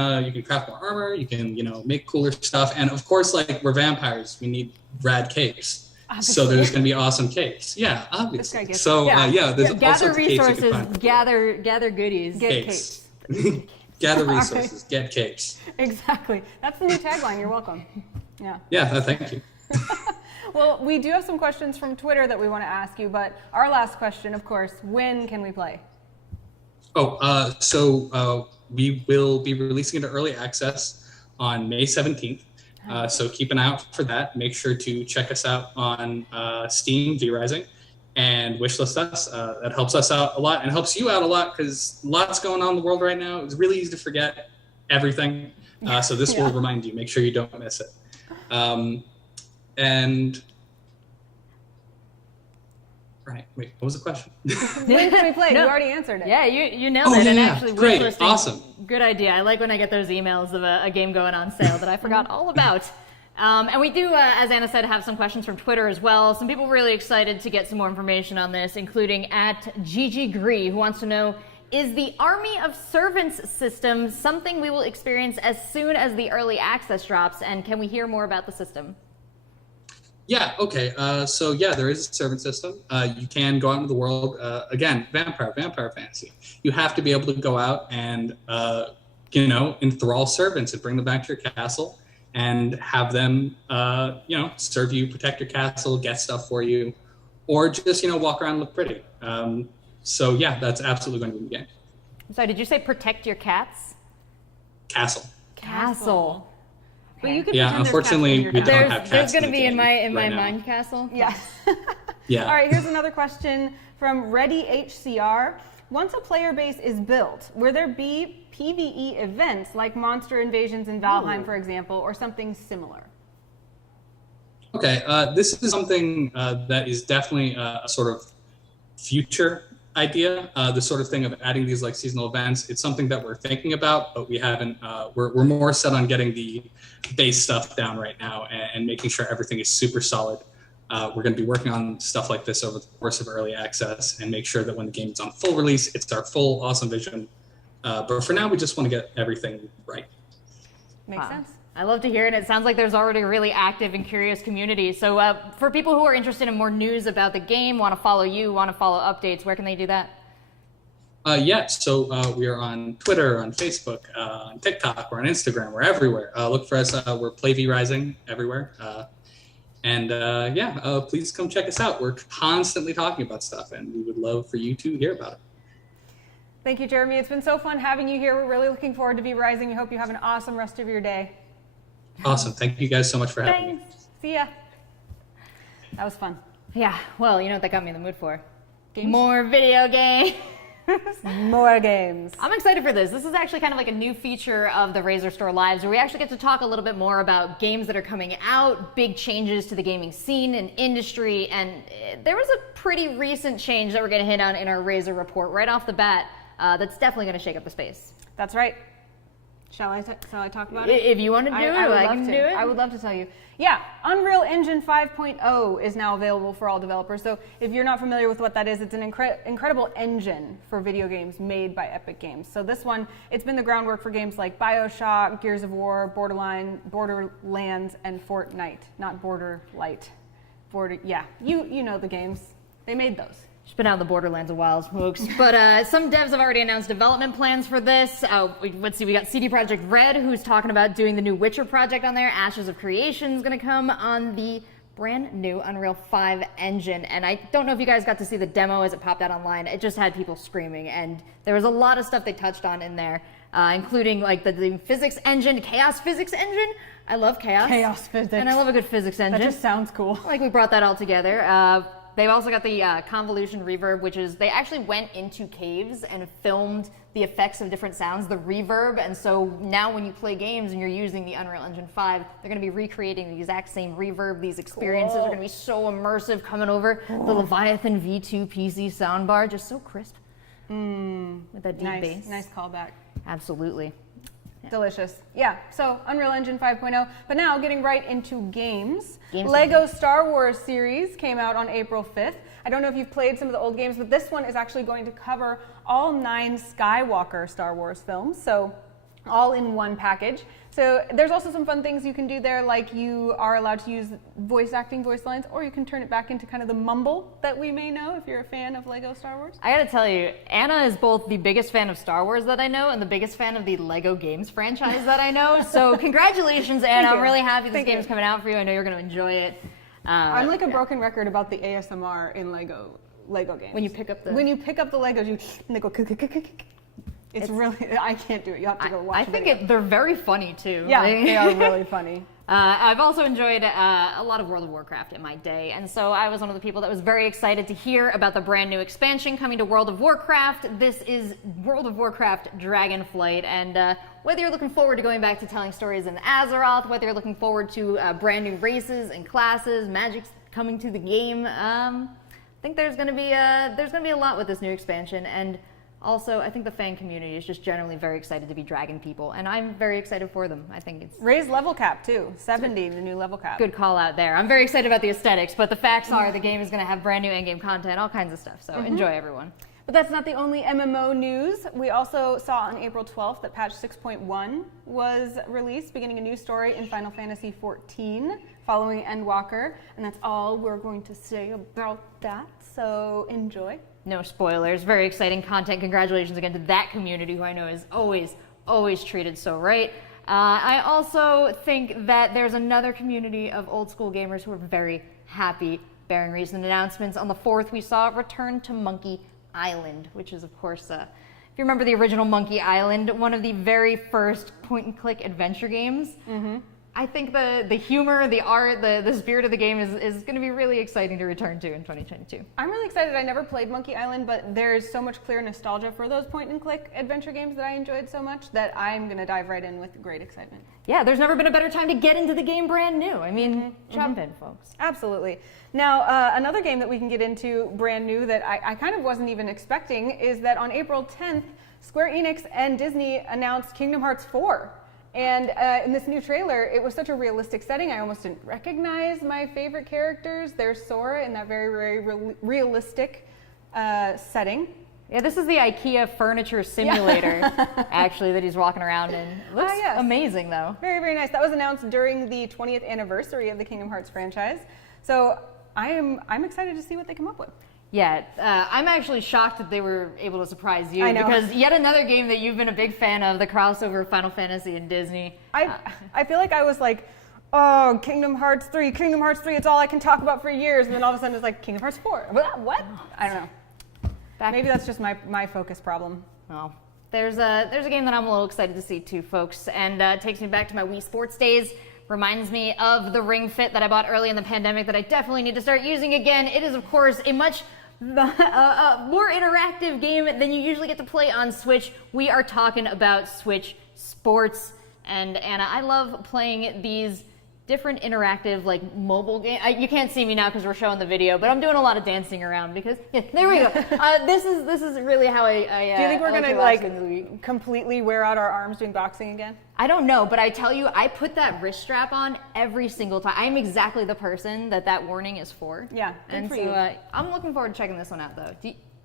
craft more armor, you can, make cooler stuff. And of course, like we're vampires, we need rad capes. Obviously. So there's going to be awesome capes. Yeah, obviously. So there's all gather sorts of capes you can resources, find. gather goodies, Get capes. Gather resources, get capes. Exactly. That's the new tagline. You're welcome. Yeah. Yeah, thank you. Well, we do have some questions from Twitter that we want to ask you, but our last question, of course, when can we play? So we will be releasing it to early access on May 17th. So keep an eye out for that. Make sure to check us out on Steam, V-Rising, and wishlist us. That helps us out a lot and helps you out a lot because lots going on in the world right now. It's really easy to forget everything. So this will remind you. Make sure you don't miss it. Right. Wait, what was the question? When can we play? You already answered it. Yeah, you nailed it. And actually, great, wishlisting, awesome. Good idea. I like when I get those emails of a game going on sale that I forgot all about. And we do, as Anna said, have some questions from Twitter as well. Some people really excited to get some more information on this, including at Gigi Gree, who wants to know, is the Army of Servants system something we will experience as soon as the early access drops? And can we hear more about the system? Yeah, okay. So yeah, there is a servant system. You can go out into the world. Again, vampire fantasy. You have to be able to go out and enthrall servants and bring them back to your castle and have them, serve you, protect your castle, get stuff for you, or just, walk around and look pretty. So yeah, that's absolutely going to be the game. I'm sorry, did you say protect your cats? Castle. But you could Yeah, unfortunately, we don't have cats. There's going to be in my right now. mind castle. Yeah. Yeah. All right, here's another question from Ready HCR. Once a player base is built, will there be PvE events like monster invasions in Valheim, for example, or something similar? Okay, this is something that is definitely a sort of future idea. The sort of thing of adding these like seasonal events. It's something that we're thinking about, but we haven't. We're more set on getting the base stuff down right now and making sure everything is super solid. We're going to be working on stuff like this over the course of early access and make sure that when the game is on full release, it's our full awesome vision. But for now, we just want to get everything right. Makes sense. I love to hear it. It sounds like there's already a really active and curious community. So for people who are interested in more news about the game, want to follow you, want to follow updates, where can they do that? So we are on Twitter, on Facebook, on TikTok, we're on Instagram, we're everywhere. Look for us, we're PlayV Rising everywhere. Please come check us out. We're constantly talking about stuff, and we would love for you to hear about it. Thank you, Jeremy. It's been so fun having you here. We're really looking forward to V Rising. We hope you have an awesome rest of your day. Awesome. Thank you guys so much for having me. See ya. That was fun. Yeah, well, you know what that got me in the mood for? Games? More video games. More games. I'm excited for this. This is actually kind of like a new feature of the RazerStore Lives, where we actually get to talk a little bit more about games that are coming out, big changes to the gaming scene and industry, and there was a pretty recent change that we're going to hit on in our Razer report right off the bat that's definitely going to shake up the space. That's right. Shall I talk about it? If you want to do it, I can do it. I would love to tell you. Yeah, Unreal Engine 5.0 is now available for all developers. So if you're not familiar with what that is, it's an incredible engine for video games made by Epic Games. So this one, it's been the groundwork for games like BioShock, Gears of War, Borderlands, and Fortnite. Not Borderlight. You know the games. They made those. It's been out in the Borderlands a while, folks. But some devs have already announced development plans for this. Let's see, we got CD Projekt Red, who's talking about doing the new Witcher project on there. Ashes of Creation is going to come on the brand new Unreal 5 engine. And I don't know if you guys got to see the demo as it popped out online. It just had people screaming. And there was a lot of stuff they touched on in there, including like the physics engine, chaos physics engine. I love chaos. Chaos physics. And I love a good physics engine. That just sounds cool. Like we brought that all together. They've also got the Convolution Reverb, which is, they actually went into caves and filmed the effects of different sounds, the reverb, and so now when you play games and you're using the Unreal Engine 5, they're going to be recreating the exact same reverb. These experiences are going to be so immersive coming over. The Leviathan V2 PC soundbar, just so crisp. With that deep bass. Nice callback. Absolutely. Delicious. Yeah, so Unreal Engine 5.0. But now getting right into games. Lego Star Wars series came out on April 5th. I don't know if you've played some of the old games, but this one is actually going to cover all 9 Skywalker Star Wars films, so all in one package. So there's also some fun things you can do there, like you are allowed to use voice lines, or you can turn it back into kind of the mumble that we may know if you're a fan of Lego Star Wars. I gotta tell you, Anna is both the biggest fan of Star Wars that I know and the biggest fan of the Lego games franchise that I know. So congratulations, Anna. I'm really happy this game's coming out for you. I know you're gonna enjoy it. I'm like a broken record about the ASMR in Lego games. When you pick up the Legos, and they go. It's really, I can't do it. You have to go watch it. I think they're very funny too. Yeah, they are really funny. I've also enjoyed a lot of World of Warcraft in my day, and so I was one of the people that was very excited to hear about the brand new expansion coming to World of Warcraft. This is World of Warcraft Dragonflight, and whether you're looking forward to going back to telling stories in Azeroth, whether you're looking forward to brand new races and classes, magic coming to the game, I think there's going to be a lot with this new expansion, and also, I think the fan community is just generally very excited to be dragon people, and I'm very excited for them. I think it's... Raise level cap, too. 70, the new level cap. Good call out there. I'm very excited about the aesthetics, but the facts are the game is going to have brand new in-game content, all kinds of stuff, so enjoy, everyone. But that's not the only MMO news. We also saw on April 12th that patch 6.1 was released, beginning a new story in Final Fantasy XIV, following Endwalker, and that's all we're going to say about that, so enjoy. No spoilers. Very exciting content. Congratulations again to that community, who I know is always always treated so right. I also think that there's another community of old school gamers who are very happy bearing recent announcements. On the 4th, we saw Return to Monkey Island, which is, of course, if you remember the original Monkey Island, one of the very first point-and-click adventure games. I think the humor, the art, the spirit of the game is going to be really exciting to return to in 2022. I'm really excited. I never played Monkey Island, but there's so much clear nostalgia for those point-and-click adventure games that I enjoyed so much that I'm going to dive right in with great excitement. Yeah, there's never been a better time to get into the game brand new. I mean, jump in, folks. Absolutely. Now, another game that we can get into brand new that I kind of wasn't even expecting is that on April 10th, Square Enix and Disney announced Kingdom Hearts 4. And in this new trailer, it was such a realistic setting, I almost didn't recognize my favorite characters. There's Sora in that very, very realistic setting. Yeah, this is the IKEA furniture simulator, actually, that he's walking around in. Looks amazing, though. Very, very nice. That was announced during the 20th anniversary of the Kingdom Hearts franchise. So I'm excited to see what they come up with. Yeah, I'm actually shocked that they were able to surprise you. I know. Because yet another game that you've been a big fan of, the crossover of Final Fantasy and Disney. I feel like I was like, oh, Kingdom Hearts 3, it's all I can talk about for years. And then all of a sudden it's like, Kingdom Hearts 4. What? I don't know. Maybe that's just my focus problem. Well, there's a game that I'm a little excited to see too, folks. And it takes me back to my Wii Sports days. Reminds me of the Ring Fit that I bought early in the pandemic that I definitely need to start using again. It is, of course, a much more interactive game than you usually get to play on Switch. We are talking about Switch Sports. And Anna, I love playing these different interactive, like, mobile games. You can't see me now because we're showing the video, but I'm doing a lot of dancing around because, yeah, there we go. This is really how I do you think we're going to, like, completely wear out our arms doing boxing again? I don't know, but I tell you, I put that wrist strap on every single time. I'm exactly the person that warning is for. Yeah, and for so you. I'm looking forward to checking this one out, though.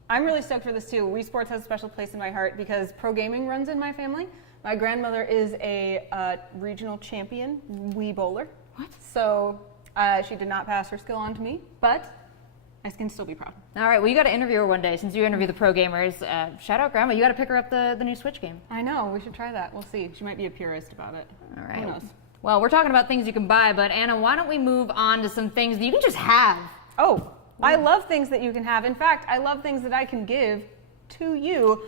I'm really stoked for this, too. Wii Sports has a special place in my heart because pro gaming runs in my family. My grandmother is a regional champion Wii bowler. What? So she did not pass her skill on to me, but I can still be proud. All right, well, you got to interview her one day since you interview the pro gamers. Shout out, Grandma. You got to pick her up the new Switch game. I know. We should try that. We'll see. She might be a purist about it. All right. Who knows? Well, we're talking about things you can buy, but Anna, why don't we move on to some things that you can just have? Oh, I love things that you can have. In fact, I love things that I can give to you.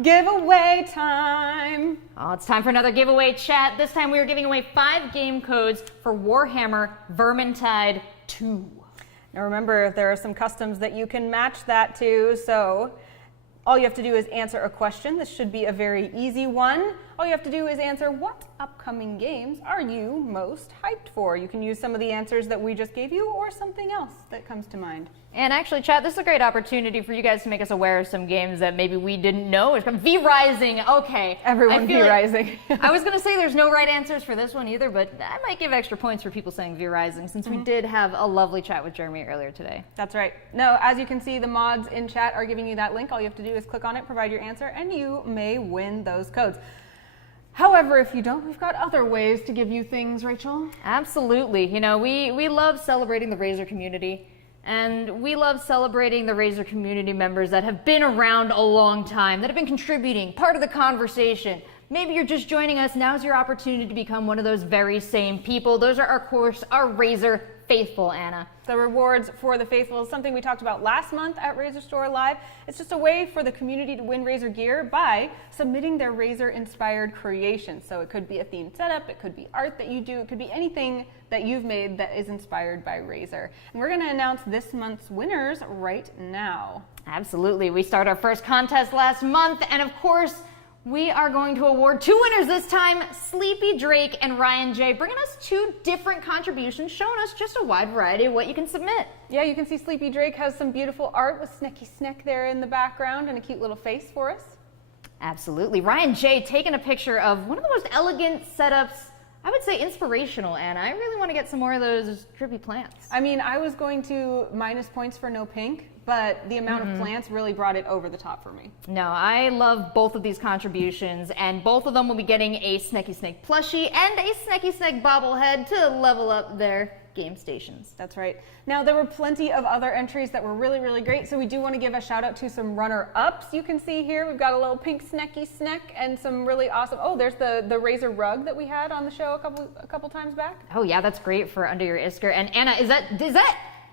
Giveaway time. Oh, it's time for another giveaway chat. This time we are giving away 5 game codes for Warhammer Vermintide 2. Now remember, there are some customs that you can match that to, so all you have to do is answer a question. This should be a very easy one. All you have to do is answer, what upcoming games are you most hyped for? You can use some of the answers that we just gave you or something else that comes to mind. And actually, chat, this is a great opportunity for you guys to make us aware of some games that maybe we didn't know. V-Rising, okay. Everyone V-Rising. I was going to say there's no right answers for this one either, but I might give extra points for people saying V-Rising since we did have a lovely chat with Jeremy earlier today. That's right. No, as you can see, the mods in chat are giving you that link. All you have to do is click on it, provide your answer, and you may win those codes. However, if you don't, we've got other ways to give you things, Rachel. Absolutely. You know, we love celebrating the Razer community. And we love celebrating the Razer community members that have been around a long time, that have been contributing, part of the conversation. Maybe you're just joining us. Now's your opportunity to become one of those very same people. Those are, of course, our Razer Faithful, Anna. The rewards for the Faithful is something we talked about last month at RazerStore Live. It's just a way for the community to win Razer gear by submitting their Razer-inspired creations. So it could be a themed setup, it could be art that you do, it could be anything that you've made that is inspired by Razer. And we're going to announce this month's winners right now. Absolutely. We started our first contest last month, and of course, we are going to award 2 winners this time, Sleepy Drake and Ryan J, bringing us 2 different contributions, showing us just a wide variety of what you can submit. Yeah, you can see Sleepy Drake has some beautiful art with Snecky Sneck there in the background and a cute little face for us. Absolutely. Ryan J taking a picture of one of the most elegant setups, I would say inspirational, Anna. I really want to get some more of those drippy plants. I mean, I was going to minus points for no pink, but the amount of plants really brought it over the top for me. No, I love both of these contributions, and both of them will be getting a Snecky Snake plushie and a Snecky Snake bobblehead to level up their game stations. That's right. Now, there were plenty of other entries that were really, really great, so we do want to give a shout out to some runner-ups. You can see here, we've got a little pink snacky snack and some really awesome, oh, there's the Razer rug that we had on the show a couple times back. Oh yeah, that's great for under your Isker. And Anna, is that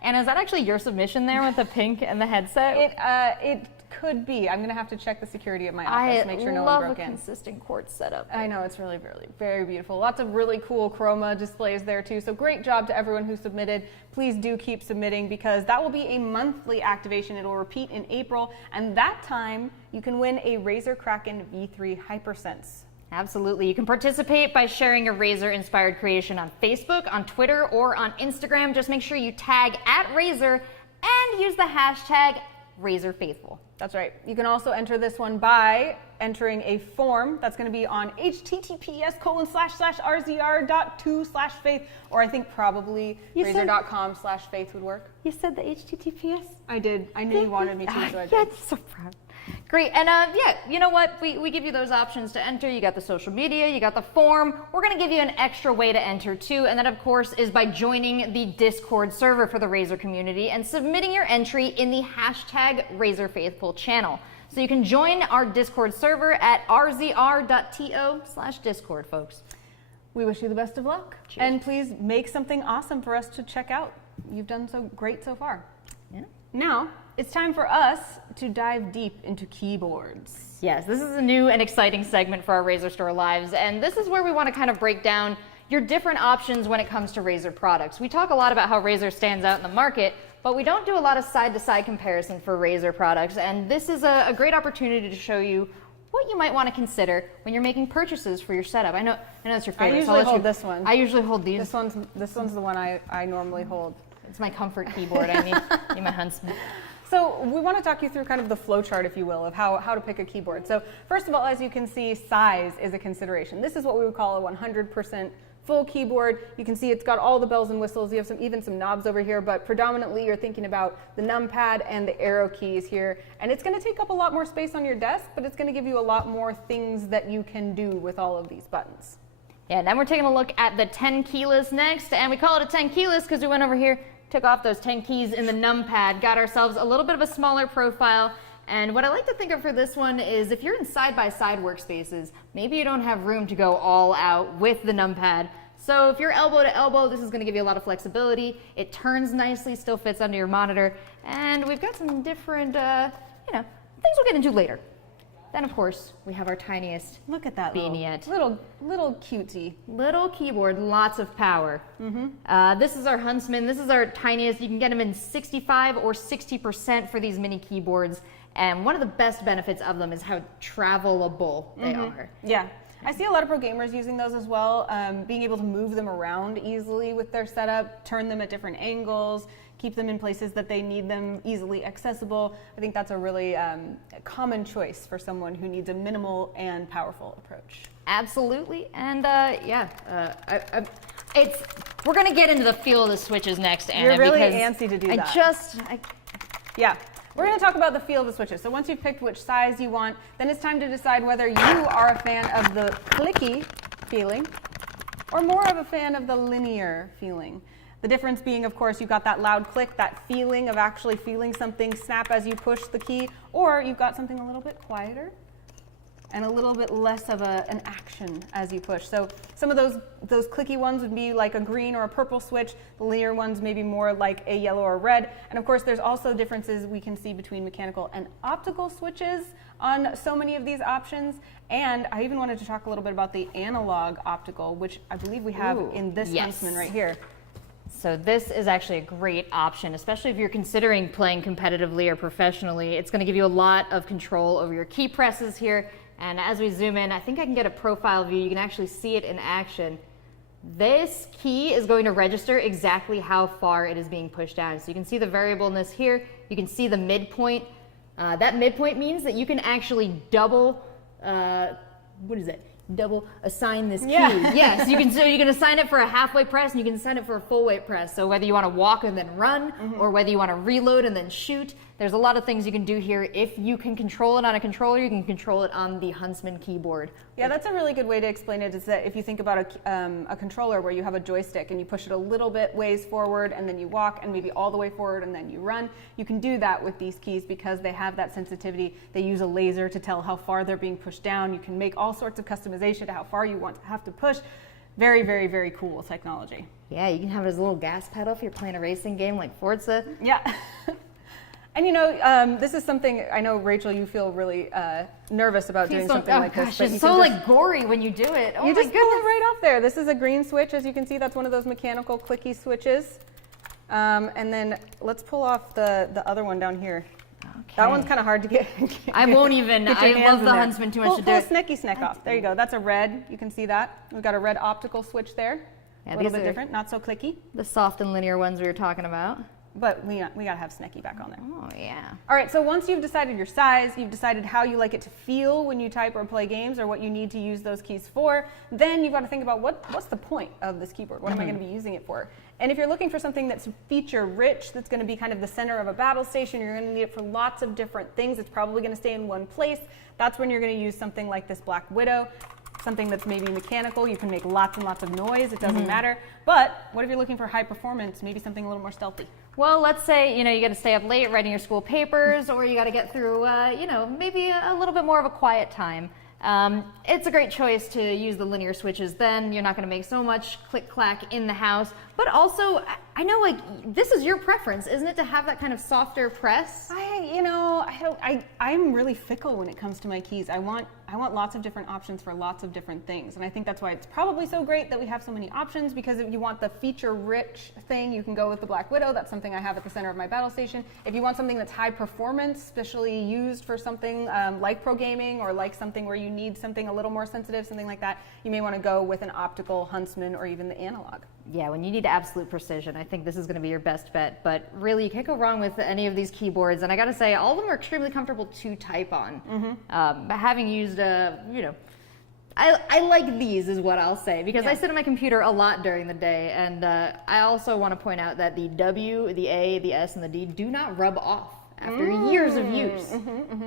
Anna, is that actually your submission there with the pink and the headset? It could be. I'm going to have to check the security of my office, make sure no one broke in. I love a consistent quartz setup. I know, it's really, really very beautiful. Lots of really cool chroma displays there too. So great job to everyone who submitted. Please do keep submitting because that will be a monthly activation. It'll repeat in April, and that time you can win a Razer Kraken V3 Hypersense. Absolutely. You can participate by sharing a Razer-inspired creation on Facebook, on Twitter, or on Instagram. Just make sure you tag @Razer and use the hashtag RazerFaithful. That's right. You can also enter this one by entering a form that's going to be on https://rzr.2/faith, or I think probably razer.com/faith would work. You said the HTTPS? I did. I knew you wanted me to, so I did. Yeah, so proud. Great, and yeah, you know what? We give you those options to enter. You got the social media, you got the form. We're gonna give you an extra way to enter too, and that of course is by joining the Discord server for the Razer community and submitting your entry in the hashtag RazerFaithful channel. So you can join our Discord server at rzr.to/Discord, folks. We wish you the best of luck. Cheers. And please make something awesome for us to check out. You've done so great so far. Yeah. Now, it's time for us to dive deep into keyboards. Yes, this is a new and exciting segment for our RazerStore Lives, and this is where we want to kind of break down your different options when it comes to Razer products. We talk a lot about how Razer stands out in the market, but we don't do a lot of side-to-side comparison for Razer products, and this is a great opportunity to show you what you might want to consider when you're making purchases for your setup. I know it's your favorite. I usually hold this one. I usually hold these. This one's the one I normally hold. It's my comfort keyboard. I need my Huntsman. So we want to talk you through kind of the flow chart, if you will, of how to pick a keyboard. So first of all, as you can see, size is a consideration. This is what we would call a 100% full keyboard. You can see it's got all the bells and whistles. You have even some knobs over here, but predominantly you're thinking about the numpad and the arrow keys here. And it's going to take up a lot more space on your desk, but it's going to give you a lot more things that you can do with all of these buttons. Yeah, now we're taking a look at the 10 keyless next, and we call it a 10 keyless because we went over here, took off those 10 keys in the numpad, got ourselves a little bit of a smaller profile. And what I like to think of for this one is if you're in side-by-side workspaces, maybe you don't have room to go all out with the numpad. So if you're elbow to elbow, this is going to give you a lot of flexibility. It turns nicely, still fits under your monitor. And we've got some different, things we'll get into later. Then, of course, we have our tiniest. Look at that vignette. Little cutie. Little keyboard, lots of power. This is our Huntsman. This is our tiniest. You can get them in 65 or 60% for these mini keyboards. And one of the best benefits of them is how travelable they are. Yeah. I see a lot of pro gamers using those as well, being able to move them around easily with their setup, turn them at different angles, keep them in places that they need them easily accessible. I think that's a really common choice for someone who needs a minimal and powerful approach. Absolutely, and we're gonna get into the feel of the switches next, Anna. You're really because antsy to do that. Yeah. We're going to talk about the feel of the switches. So once you've picked which size you want, then it's time to decide whether you are a fan of the clicky feeling or more of a fan of the linear feeling. The difference being, of course, you've got that loud click, that feeling of actually feeling something snap as you push the key, or you've got something a little bit quieter and a little bit less of an action as you push. So some of those clicky ones would be like a green or a purple switch. The linear ones maybe more like a yellow or red. And of course, there's also differences we can see between mechanical and optical switches on so many of these options. And I even wanted to talk a little bit about the analog optical, which I believe we have in this Huntsman right here. So this is actually a great option, especially if you're considering playing competitively or professionally. It's going to give you a lot of control over your key presses here. And as we zoom in, I think I can get a profile view. You can actually see it in action. This key is going to register exactly how far it is being pushed down. So you can see the variableness here. You can see the midpoint. That midpoint means that you can actually double, double assign this key. Yes, you can assign it for a halfway press and you can assign it for a full weight press. So whether you want to walk and then run or whether you want to reload and then shoot, There's a lot of things you can do here. If you can control it on a controller, you can control it on the Huntsman keyboard. Yeah, that's a really good way to explain it, is that if you think about a controller where you have a joystick and you push it a little bit ways forward and then you walk and maybe all the way forward and then you run, you can do that with these keys because they have that sensitivity. They use a laser to tell how far they're being pushed down. You can make all sorts of customization to how far you want to have to push. Very, very, very cool technology. Yeah, you can have it as a little gas pedal if you're playing a racing game like Forza. Yeah. And you know, this is something, I know, Rachel, you feel really nervous about doing something like this. Gosh, it's so like gory when you do it. Oh you my just goodness. pull it right off there. This is a green switch, as you can see. That's one of those mechanical clicky switches. And then let's pull off the other one down here. Okay. That one's kind of hard to get. I won't even. I love the Huntsman too much to do it. Pull a snack off. There you go. That's a red. You can see that. We've got a red optical switch there. Yeah, a little bit different, not so clicky. The soft and linear ones we were talking about. But we gotta have Snecky back on there. Oh yeah. All right, so once you've decided your size, you've decided how you like it to feel when you type or play games, or what you need to use those keys for, then you've got to think about what's the point of this keyboard? What am I going to be using it for? And if you're looking for something that's feature rich, that's going to be kind of the center of a battle station, you're going to need it for lots of different things. It's probably going to stay in one place. That's when you're going to use something like this Black Widow. Something that's maybe mechanical, you can make lots and lots of noise, it doesn't matter. But what if you're looking for high performance, maybe something a little more stealthy? Well, let's say, you got to stay up late writing your school papers, or you got to get through, maybe a little bit more of a quiet time. It's a great choice to use the linear switches. Then you're not going to make so much click-clack in the house. But also, I know, like, this is your preference, isn't it, to have that kind of softer press? I'm really fickle when it comes to my keys. I want lots of different options for lots of different things. And I think that's why it's probably so great that we have so many options, because if you want the feature-rich thing, you can go with the Black Widow. That's something I have at the center of my battle station. If you want something that's high performance, especially used for something like pro gaming, or like something where you need something a little more sensitive, something like that, you may want to go with an optical Huntsman or even the analog. Yeah, when you need absolute precision, I think this is going to be your best bet. But really, you can't go wrong with any of these keyboards. And I got to say, all of them are extremely comfortable to type on. Having used, I like these is what I'll say, because I sit at my computer a lot during the day. And I also want to point out that the W, the A, the S, and the D do not rub off after years of use.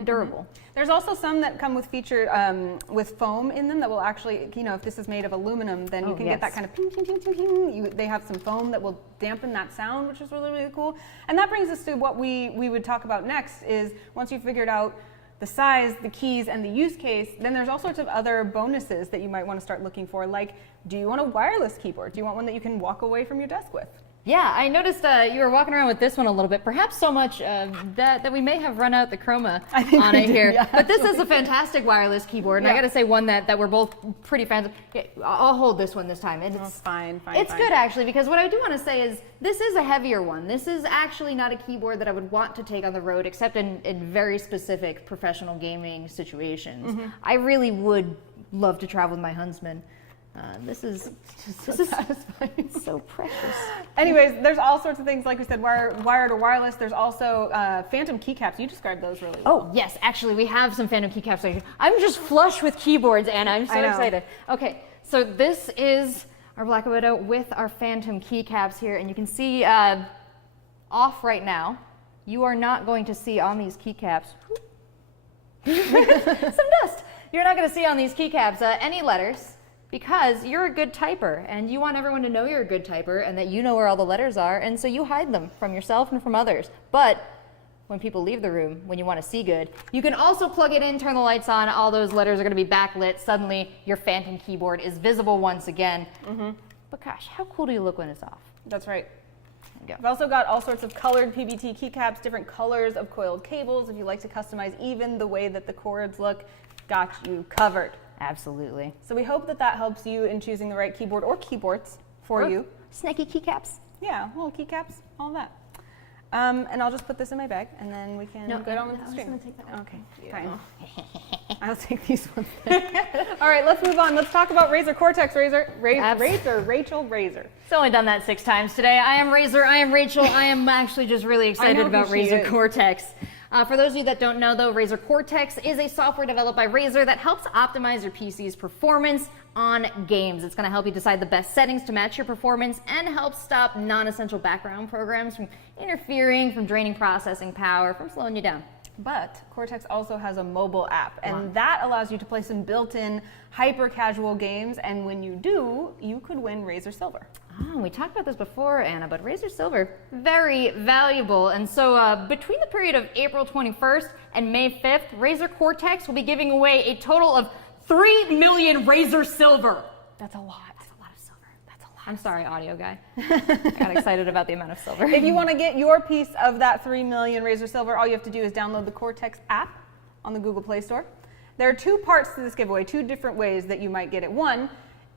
Durable. There's also some that come with feature with foam in them that will actually, if this is made of aluminum, then you can get that kind of ping, ping, ping, ping, ping. They have some foam that will dampen that sound, which is really, really cool. And that brings us to what we would talk about next, is once you've figured out the size, the keys, and the use case, then there's all sorts of other bonuses that you might want to start looking for, like, do you want a wireless keyboard? Do you want one that you can walk away from your desk with? Yeah, I noticed you were walking around with this one a little bit, perhaps so much that we may have run out the Chroma on it here. Yeah, but this is a fantastic wireless keyboard, and I got to say one that we're both pretty fans of. Yeah, I'll hold this one this time. And it's fine. It's good, actually, because what I do want to say is this is a heavier one. This is actually not a keyboard that I would want to take on the road, except in very specific professional gaming situations. I really would love to travel with my Huntsman. This is satisfying. So precious. Anyways, there's all sorts of things, like we said, wired or wireless. There's also phantom keycaps. You described those really well. Oh, yes. Actually, we have some phantom keycaps right here. I'm just flush with keyboards, Anna. I'm so excited. Okay, so this is our Black Widow with our phantom keycaps here. And you can see off right now. You are not going to see on these keycaps some dust. You're not going to see on these keycaps any letters, because you're a good typer, and you want everyone to know you're a good typer and that you know where all the letters are, and so you hide them from yourself and from others. But when people leave the room, when you want to see good, you can also plug it in, turn the lights on, all those letters are going to be backlit. Suddenly, your phantom keyboard is visible once again. But gosh, how cool do you look when it's off? That's right. We've also got all sorts of colored PBT keycaps, different colors of coiled cables. If you like to customize even the way that the cords look, got you covered. Absolutely. So we hope that helps you in choosing the right keyboard or keyboards for you. Snacky keycaps. Yeah, little keycaps, all that. And I'll just put this in my bag, and then we can go on with the stream. Take that okay, fine. I'll take these ones. All right, let's move on. Let's talk about Razer Cortex. Razer, Rachel, Razer. It's only done that 6 times today. I am Razer. I am Rachel. I am actually just really excited about Razer Cortex. For those of you that don't know though, Razer Cortex is a software developed by Razer that helps optimize your PC's performance on games. It's going to help you decide the best settings to match your performance and help stop non-essential background programs from interfering, from draining processing power, from slowing you down. But Cortex also has a mobile app, and that allows you to play some built-in hyper-casual games, and when you do, you could win Razer Silver. Oh, we talked about this before, Anna, but Razer Silver, very valuable. And so between the period of April 21st and May 5th, Razer Cortex will be giving away a total of 3 million Razer Silver. That's a lot. I'm sorry, audio guy. I got excited about the amount of silver. If you want to get your piece of that 3 million Razer Silver, all you have to do is download the Cortex app on the Google Play Store. There are 2 parts to this giveaway, 2 different ways that you might get it. One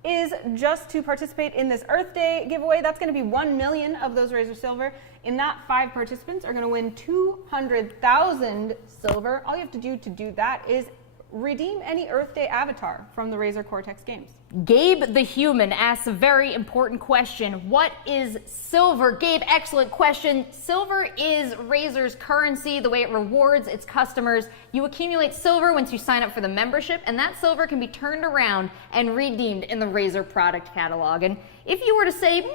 is just to participate in this Earth Day giveaway. That's going to be 1 million of those Razer Silver. In that, 5 participants are going to win 200,000 silver. All you have to do that is redeem any Earth Day avatar from the Razer Cortex games. Gabe the Human asks a very important question. What is silver? Gabe, excellent question. Silver is Razer's currency, the way it rewards its customers. You accumulate silver once you sign up for the membership, and that silver can be turned around and redeemed in the Razer product catalog. And if you were to say, well,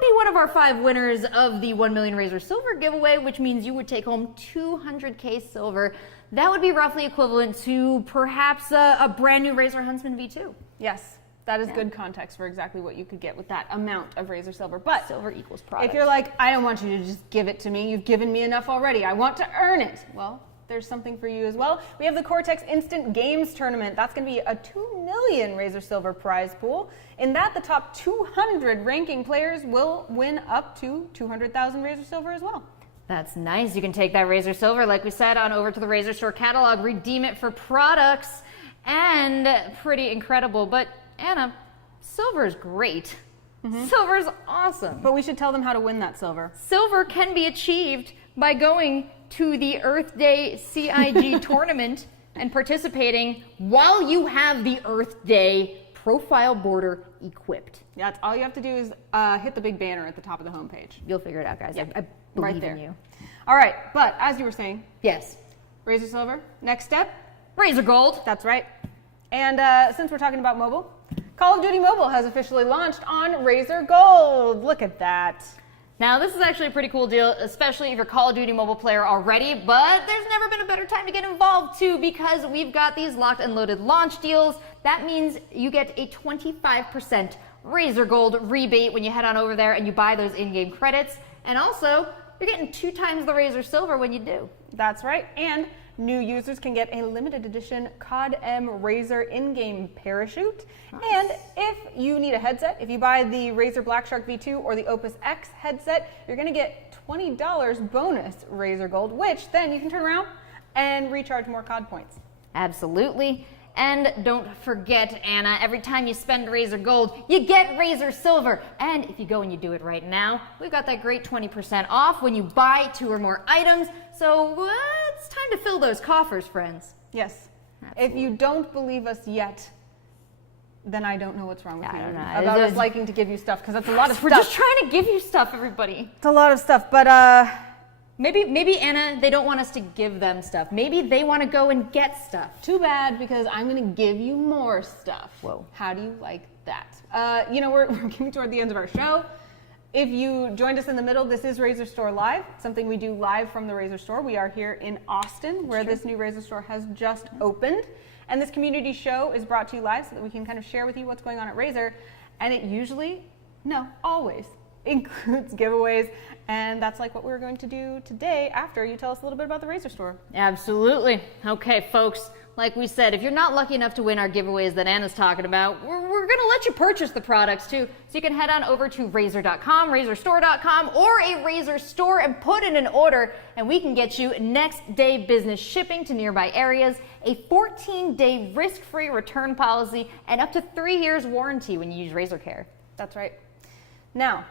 be one of our 5 winners of the 1 million Razer Silver giveaway, which means you would take home 200K silver, that would be roughly equivalent to perhaps a brand new Razer Huntsman V2. Yes. That is good context for exactly what you could get with that amount of Razer Silver. But silver equals product. If you're like, I don't want you to just give it to me, you've given me enough already, I want to earn it. Well, there's something for you as well. We have the Cortex Instant Games Tournament. That's going to be a 2 million Razer Silver prize pool. In that, the top 200 ranking players will win up to 200,000 Razer Silver as well. That's nice. You can take that Razer Silver, like we said, on over to the RazerStore catalog, redeem it for products, and pretty incredible. But Anna, silver's great. Silver's awesome. But we should tell them how to win that silver. Silver can be achieved by going to the Earth Day CIG tournament and participating while you have the Earth Day profile border equipped. Yeah, that's all you have to do is hit the big banner at the top of the homepage. You'll figure it out, guys. Yeah. I believe in you. All right, but as you were saying. Yes. Razer Silver, next step. Razer Gold. That's right. And since we're talking about mobile, Call of Duty Mobile has officially launched on Razer Gold. Look at that. Now, this is actually a pretty cool deal, especially if you're a Call of Duty mobile player already, but there's never been a better time to get involved too, because we've got these locked and loaded launch deals. That means you get a 25% Razer Gold rebate when you head on over there and you buy those in-game credits. And also, you're getting 2 times the Razer Silver when you do. That's right. And new users can get a limited edition COD M Razer in-game parachute. Nice. And if you need a headset, if you buy the Razer Black Shark V2 or the Opus X headset, you're going to get $20 bonus Razer Gold, which then you can turn around and recharge more COD points. Absolutely. And don't forget, Anna, every time you spend Razer Gold, you get Razer Silver. And if you go and you do it right now, we've got that great 20% off when you buy 2 or more items. So it's time to fill those coffers, friends. Yes. Absolutely. If you don't believe us yet, then I don't know what's wrong with you. I don't know. About us liking to give you stuff, because that's a lot of stuff. We're just trying to give you stuff, everybody. It's a lot of stuff, but Maybe Anna, they don't want us to give them stuff. Maybe they want to go and get stuff. Too bad, because I'm going to give you more stuff. Whoa. How do you like that? You know, we're getting toward the end of our show. If you joined us in the middle, this is RazerStore Live, something we do live from the RazerStore. We are here in Austin, where this new RazerStore has just opened. And this community show is brought to you live so that we can kind of share with you what's going on at Razer. And it usually, no, always includes giveaways. And that's like what we're going to do today after you tell us a little bit about the RazerStore. Absolutely. Okay, folks, like we said, if you're not lucky enough to win our giveaways that Anna's talking about, we're going to let you purchase the products too. So you can head on over to Razer.com, RazerStore.com, or a Razer store and put in an order, and we can get you next day business shipping to nearby areas, a 14-day risk-free return policy, and up to 3 years warranty when you use Razer Care. That's right. Now,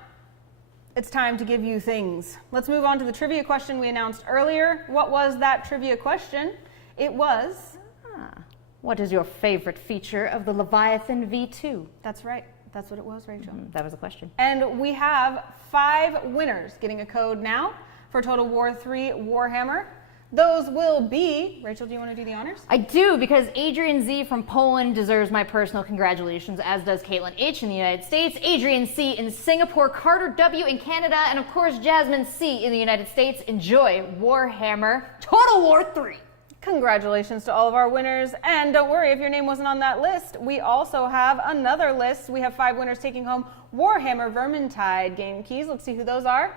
it's time to give you things. Let's move on to the trivia question we announced earlier. What was that trivia question? It was... What is your favorite feature of the Leviathan V2? That's right. That's what it was, Rachel. That was the question. And we have 5 winners getting a code now for Total War 3 Warhammer. Those will be, Rachel, do you want to do the honors? I do, because Adrian Z from Poland deserves my personal congratulations, as does Caitlin H in the United States, Adrian C in Singapore, Carter W in Canada, and of course Jasmine C in the United States. Enjoy Warhammer Total War 3. Congratulations to all of our winners, and don't worry if your name wasn't on that list. We also have another list. We have 5 winners taking home Warhammer Vermintide game keys. Let's see who those are.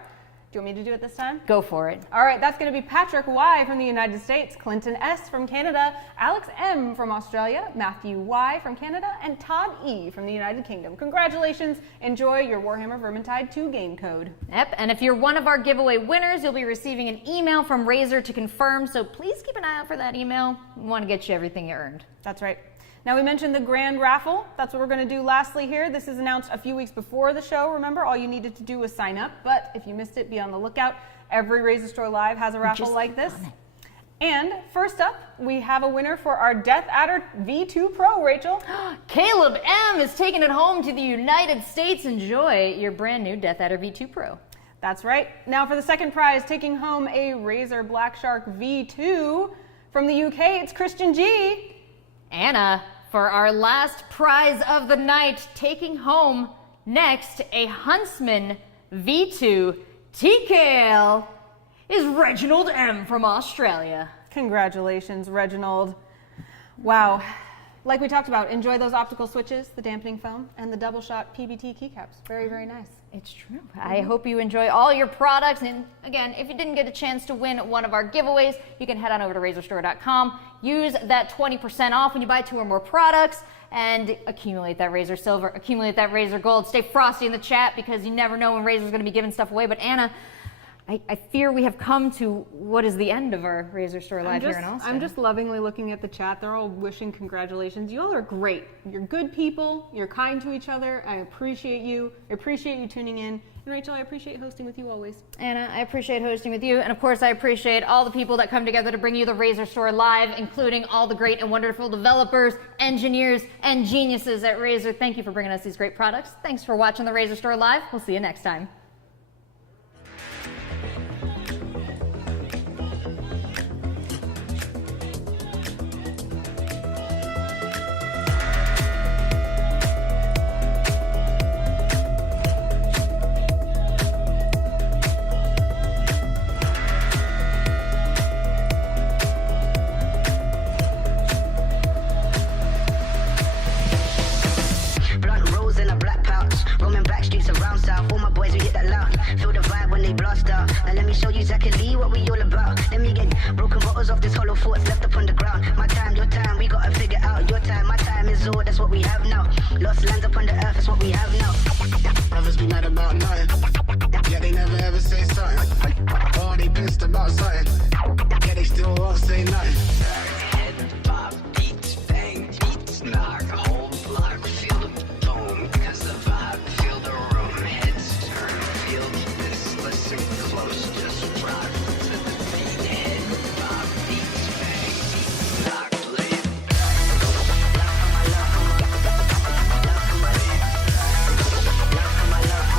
Do you want me to do it this time? Go for it. All right, that's going to be Patrick Y from the United States, Clinton S from Canada, Alex M from Australia, Matthew Y from Canada, and Todd E from the United Kingdom. Congratulations. Enjoy your Warhammer Vermintide 2 game code. Yep, and if you're one of our giveaway winners, you'll be receiving an email from Razer to confirm, so please keep an eye out for that email. We want to get you everything you earned. That's right. Now, we mentioned the grand raffle. That's what we're going to do lastly here. This is announced a few weeks before the show. Remember, all you needed to do was sign up. But if you missed it, be on the lookout. Every RazerStore Live has a raffle like this. And first up, we have a winner for our Death Adder V2 Pro, Rachel. Caleb M is taking it home to the United States. Enjoy your brand new Death Adder V2 Pro. That's right. Now for the second prize, taking home a Razer Black Shark V2 from the UK, it's Christian G. Anna, for our last prize of the night, taking home next a Huntsman V2 Tkle is Reginald M from Australia. Congratulations, Reginald. Wow. Like we talked about, enjoy those optical switches, the dampening foam, and the double shot PBT keycaps. Very, very nice. It's true. I hope you enjoy all your products. And again, if you didn't get a chance to win one of our giveaways, you can head on over to RazerStore.com. Use that 20% off when you buy 2 or more products and accumulate that Razer Silver, accumulate that Razer Gold. Stay frosty in the chat because you never know when Razer's going to be giving stuff away. But Anna, I fear we have come to what is the end of our RazerStore Live here in Austin. I'm just lovingly looking at the chat. They're all wishing congratulations. You all are great. You're good people. You're kind to each other. I appreciate you. I appreciate you tuning in. And Rachel, I appreciate hosting with you always. Anna, I appreciate hosting with you. And of course, I appreciate all the people that come together to bring you the RazerStore Live, including all the great and wonderful developers, engineers, and geniuses at Razer. Thank you for bringing us these great products. Thanks for watching the RazerStore Live. We'll see you next time. Blunt rolls in a black pouch, roaming back streets around south. All my boys, we hit that loud. Feel the vibe when they blast out. Now let me show you exactly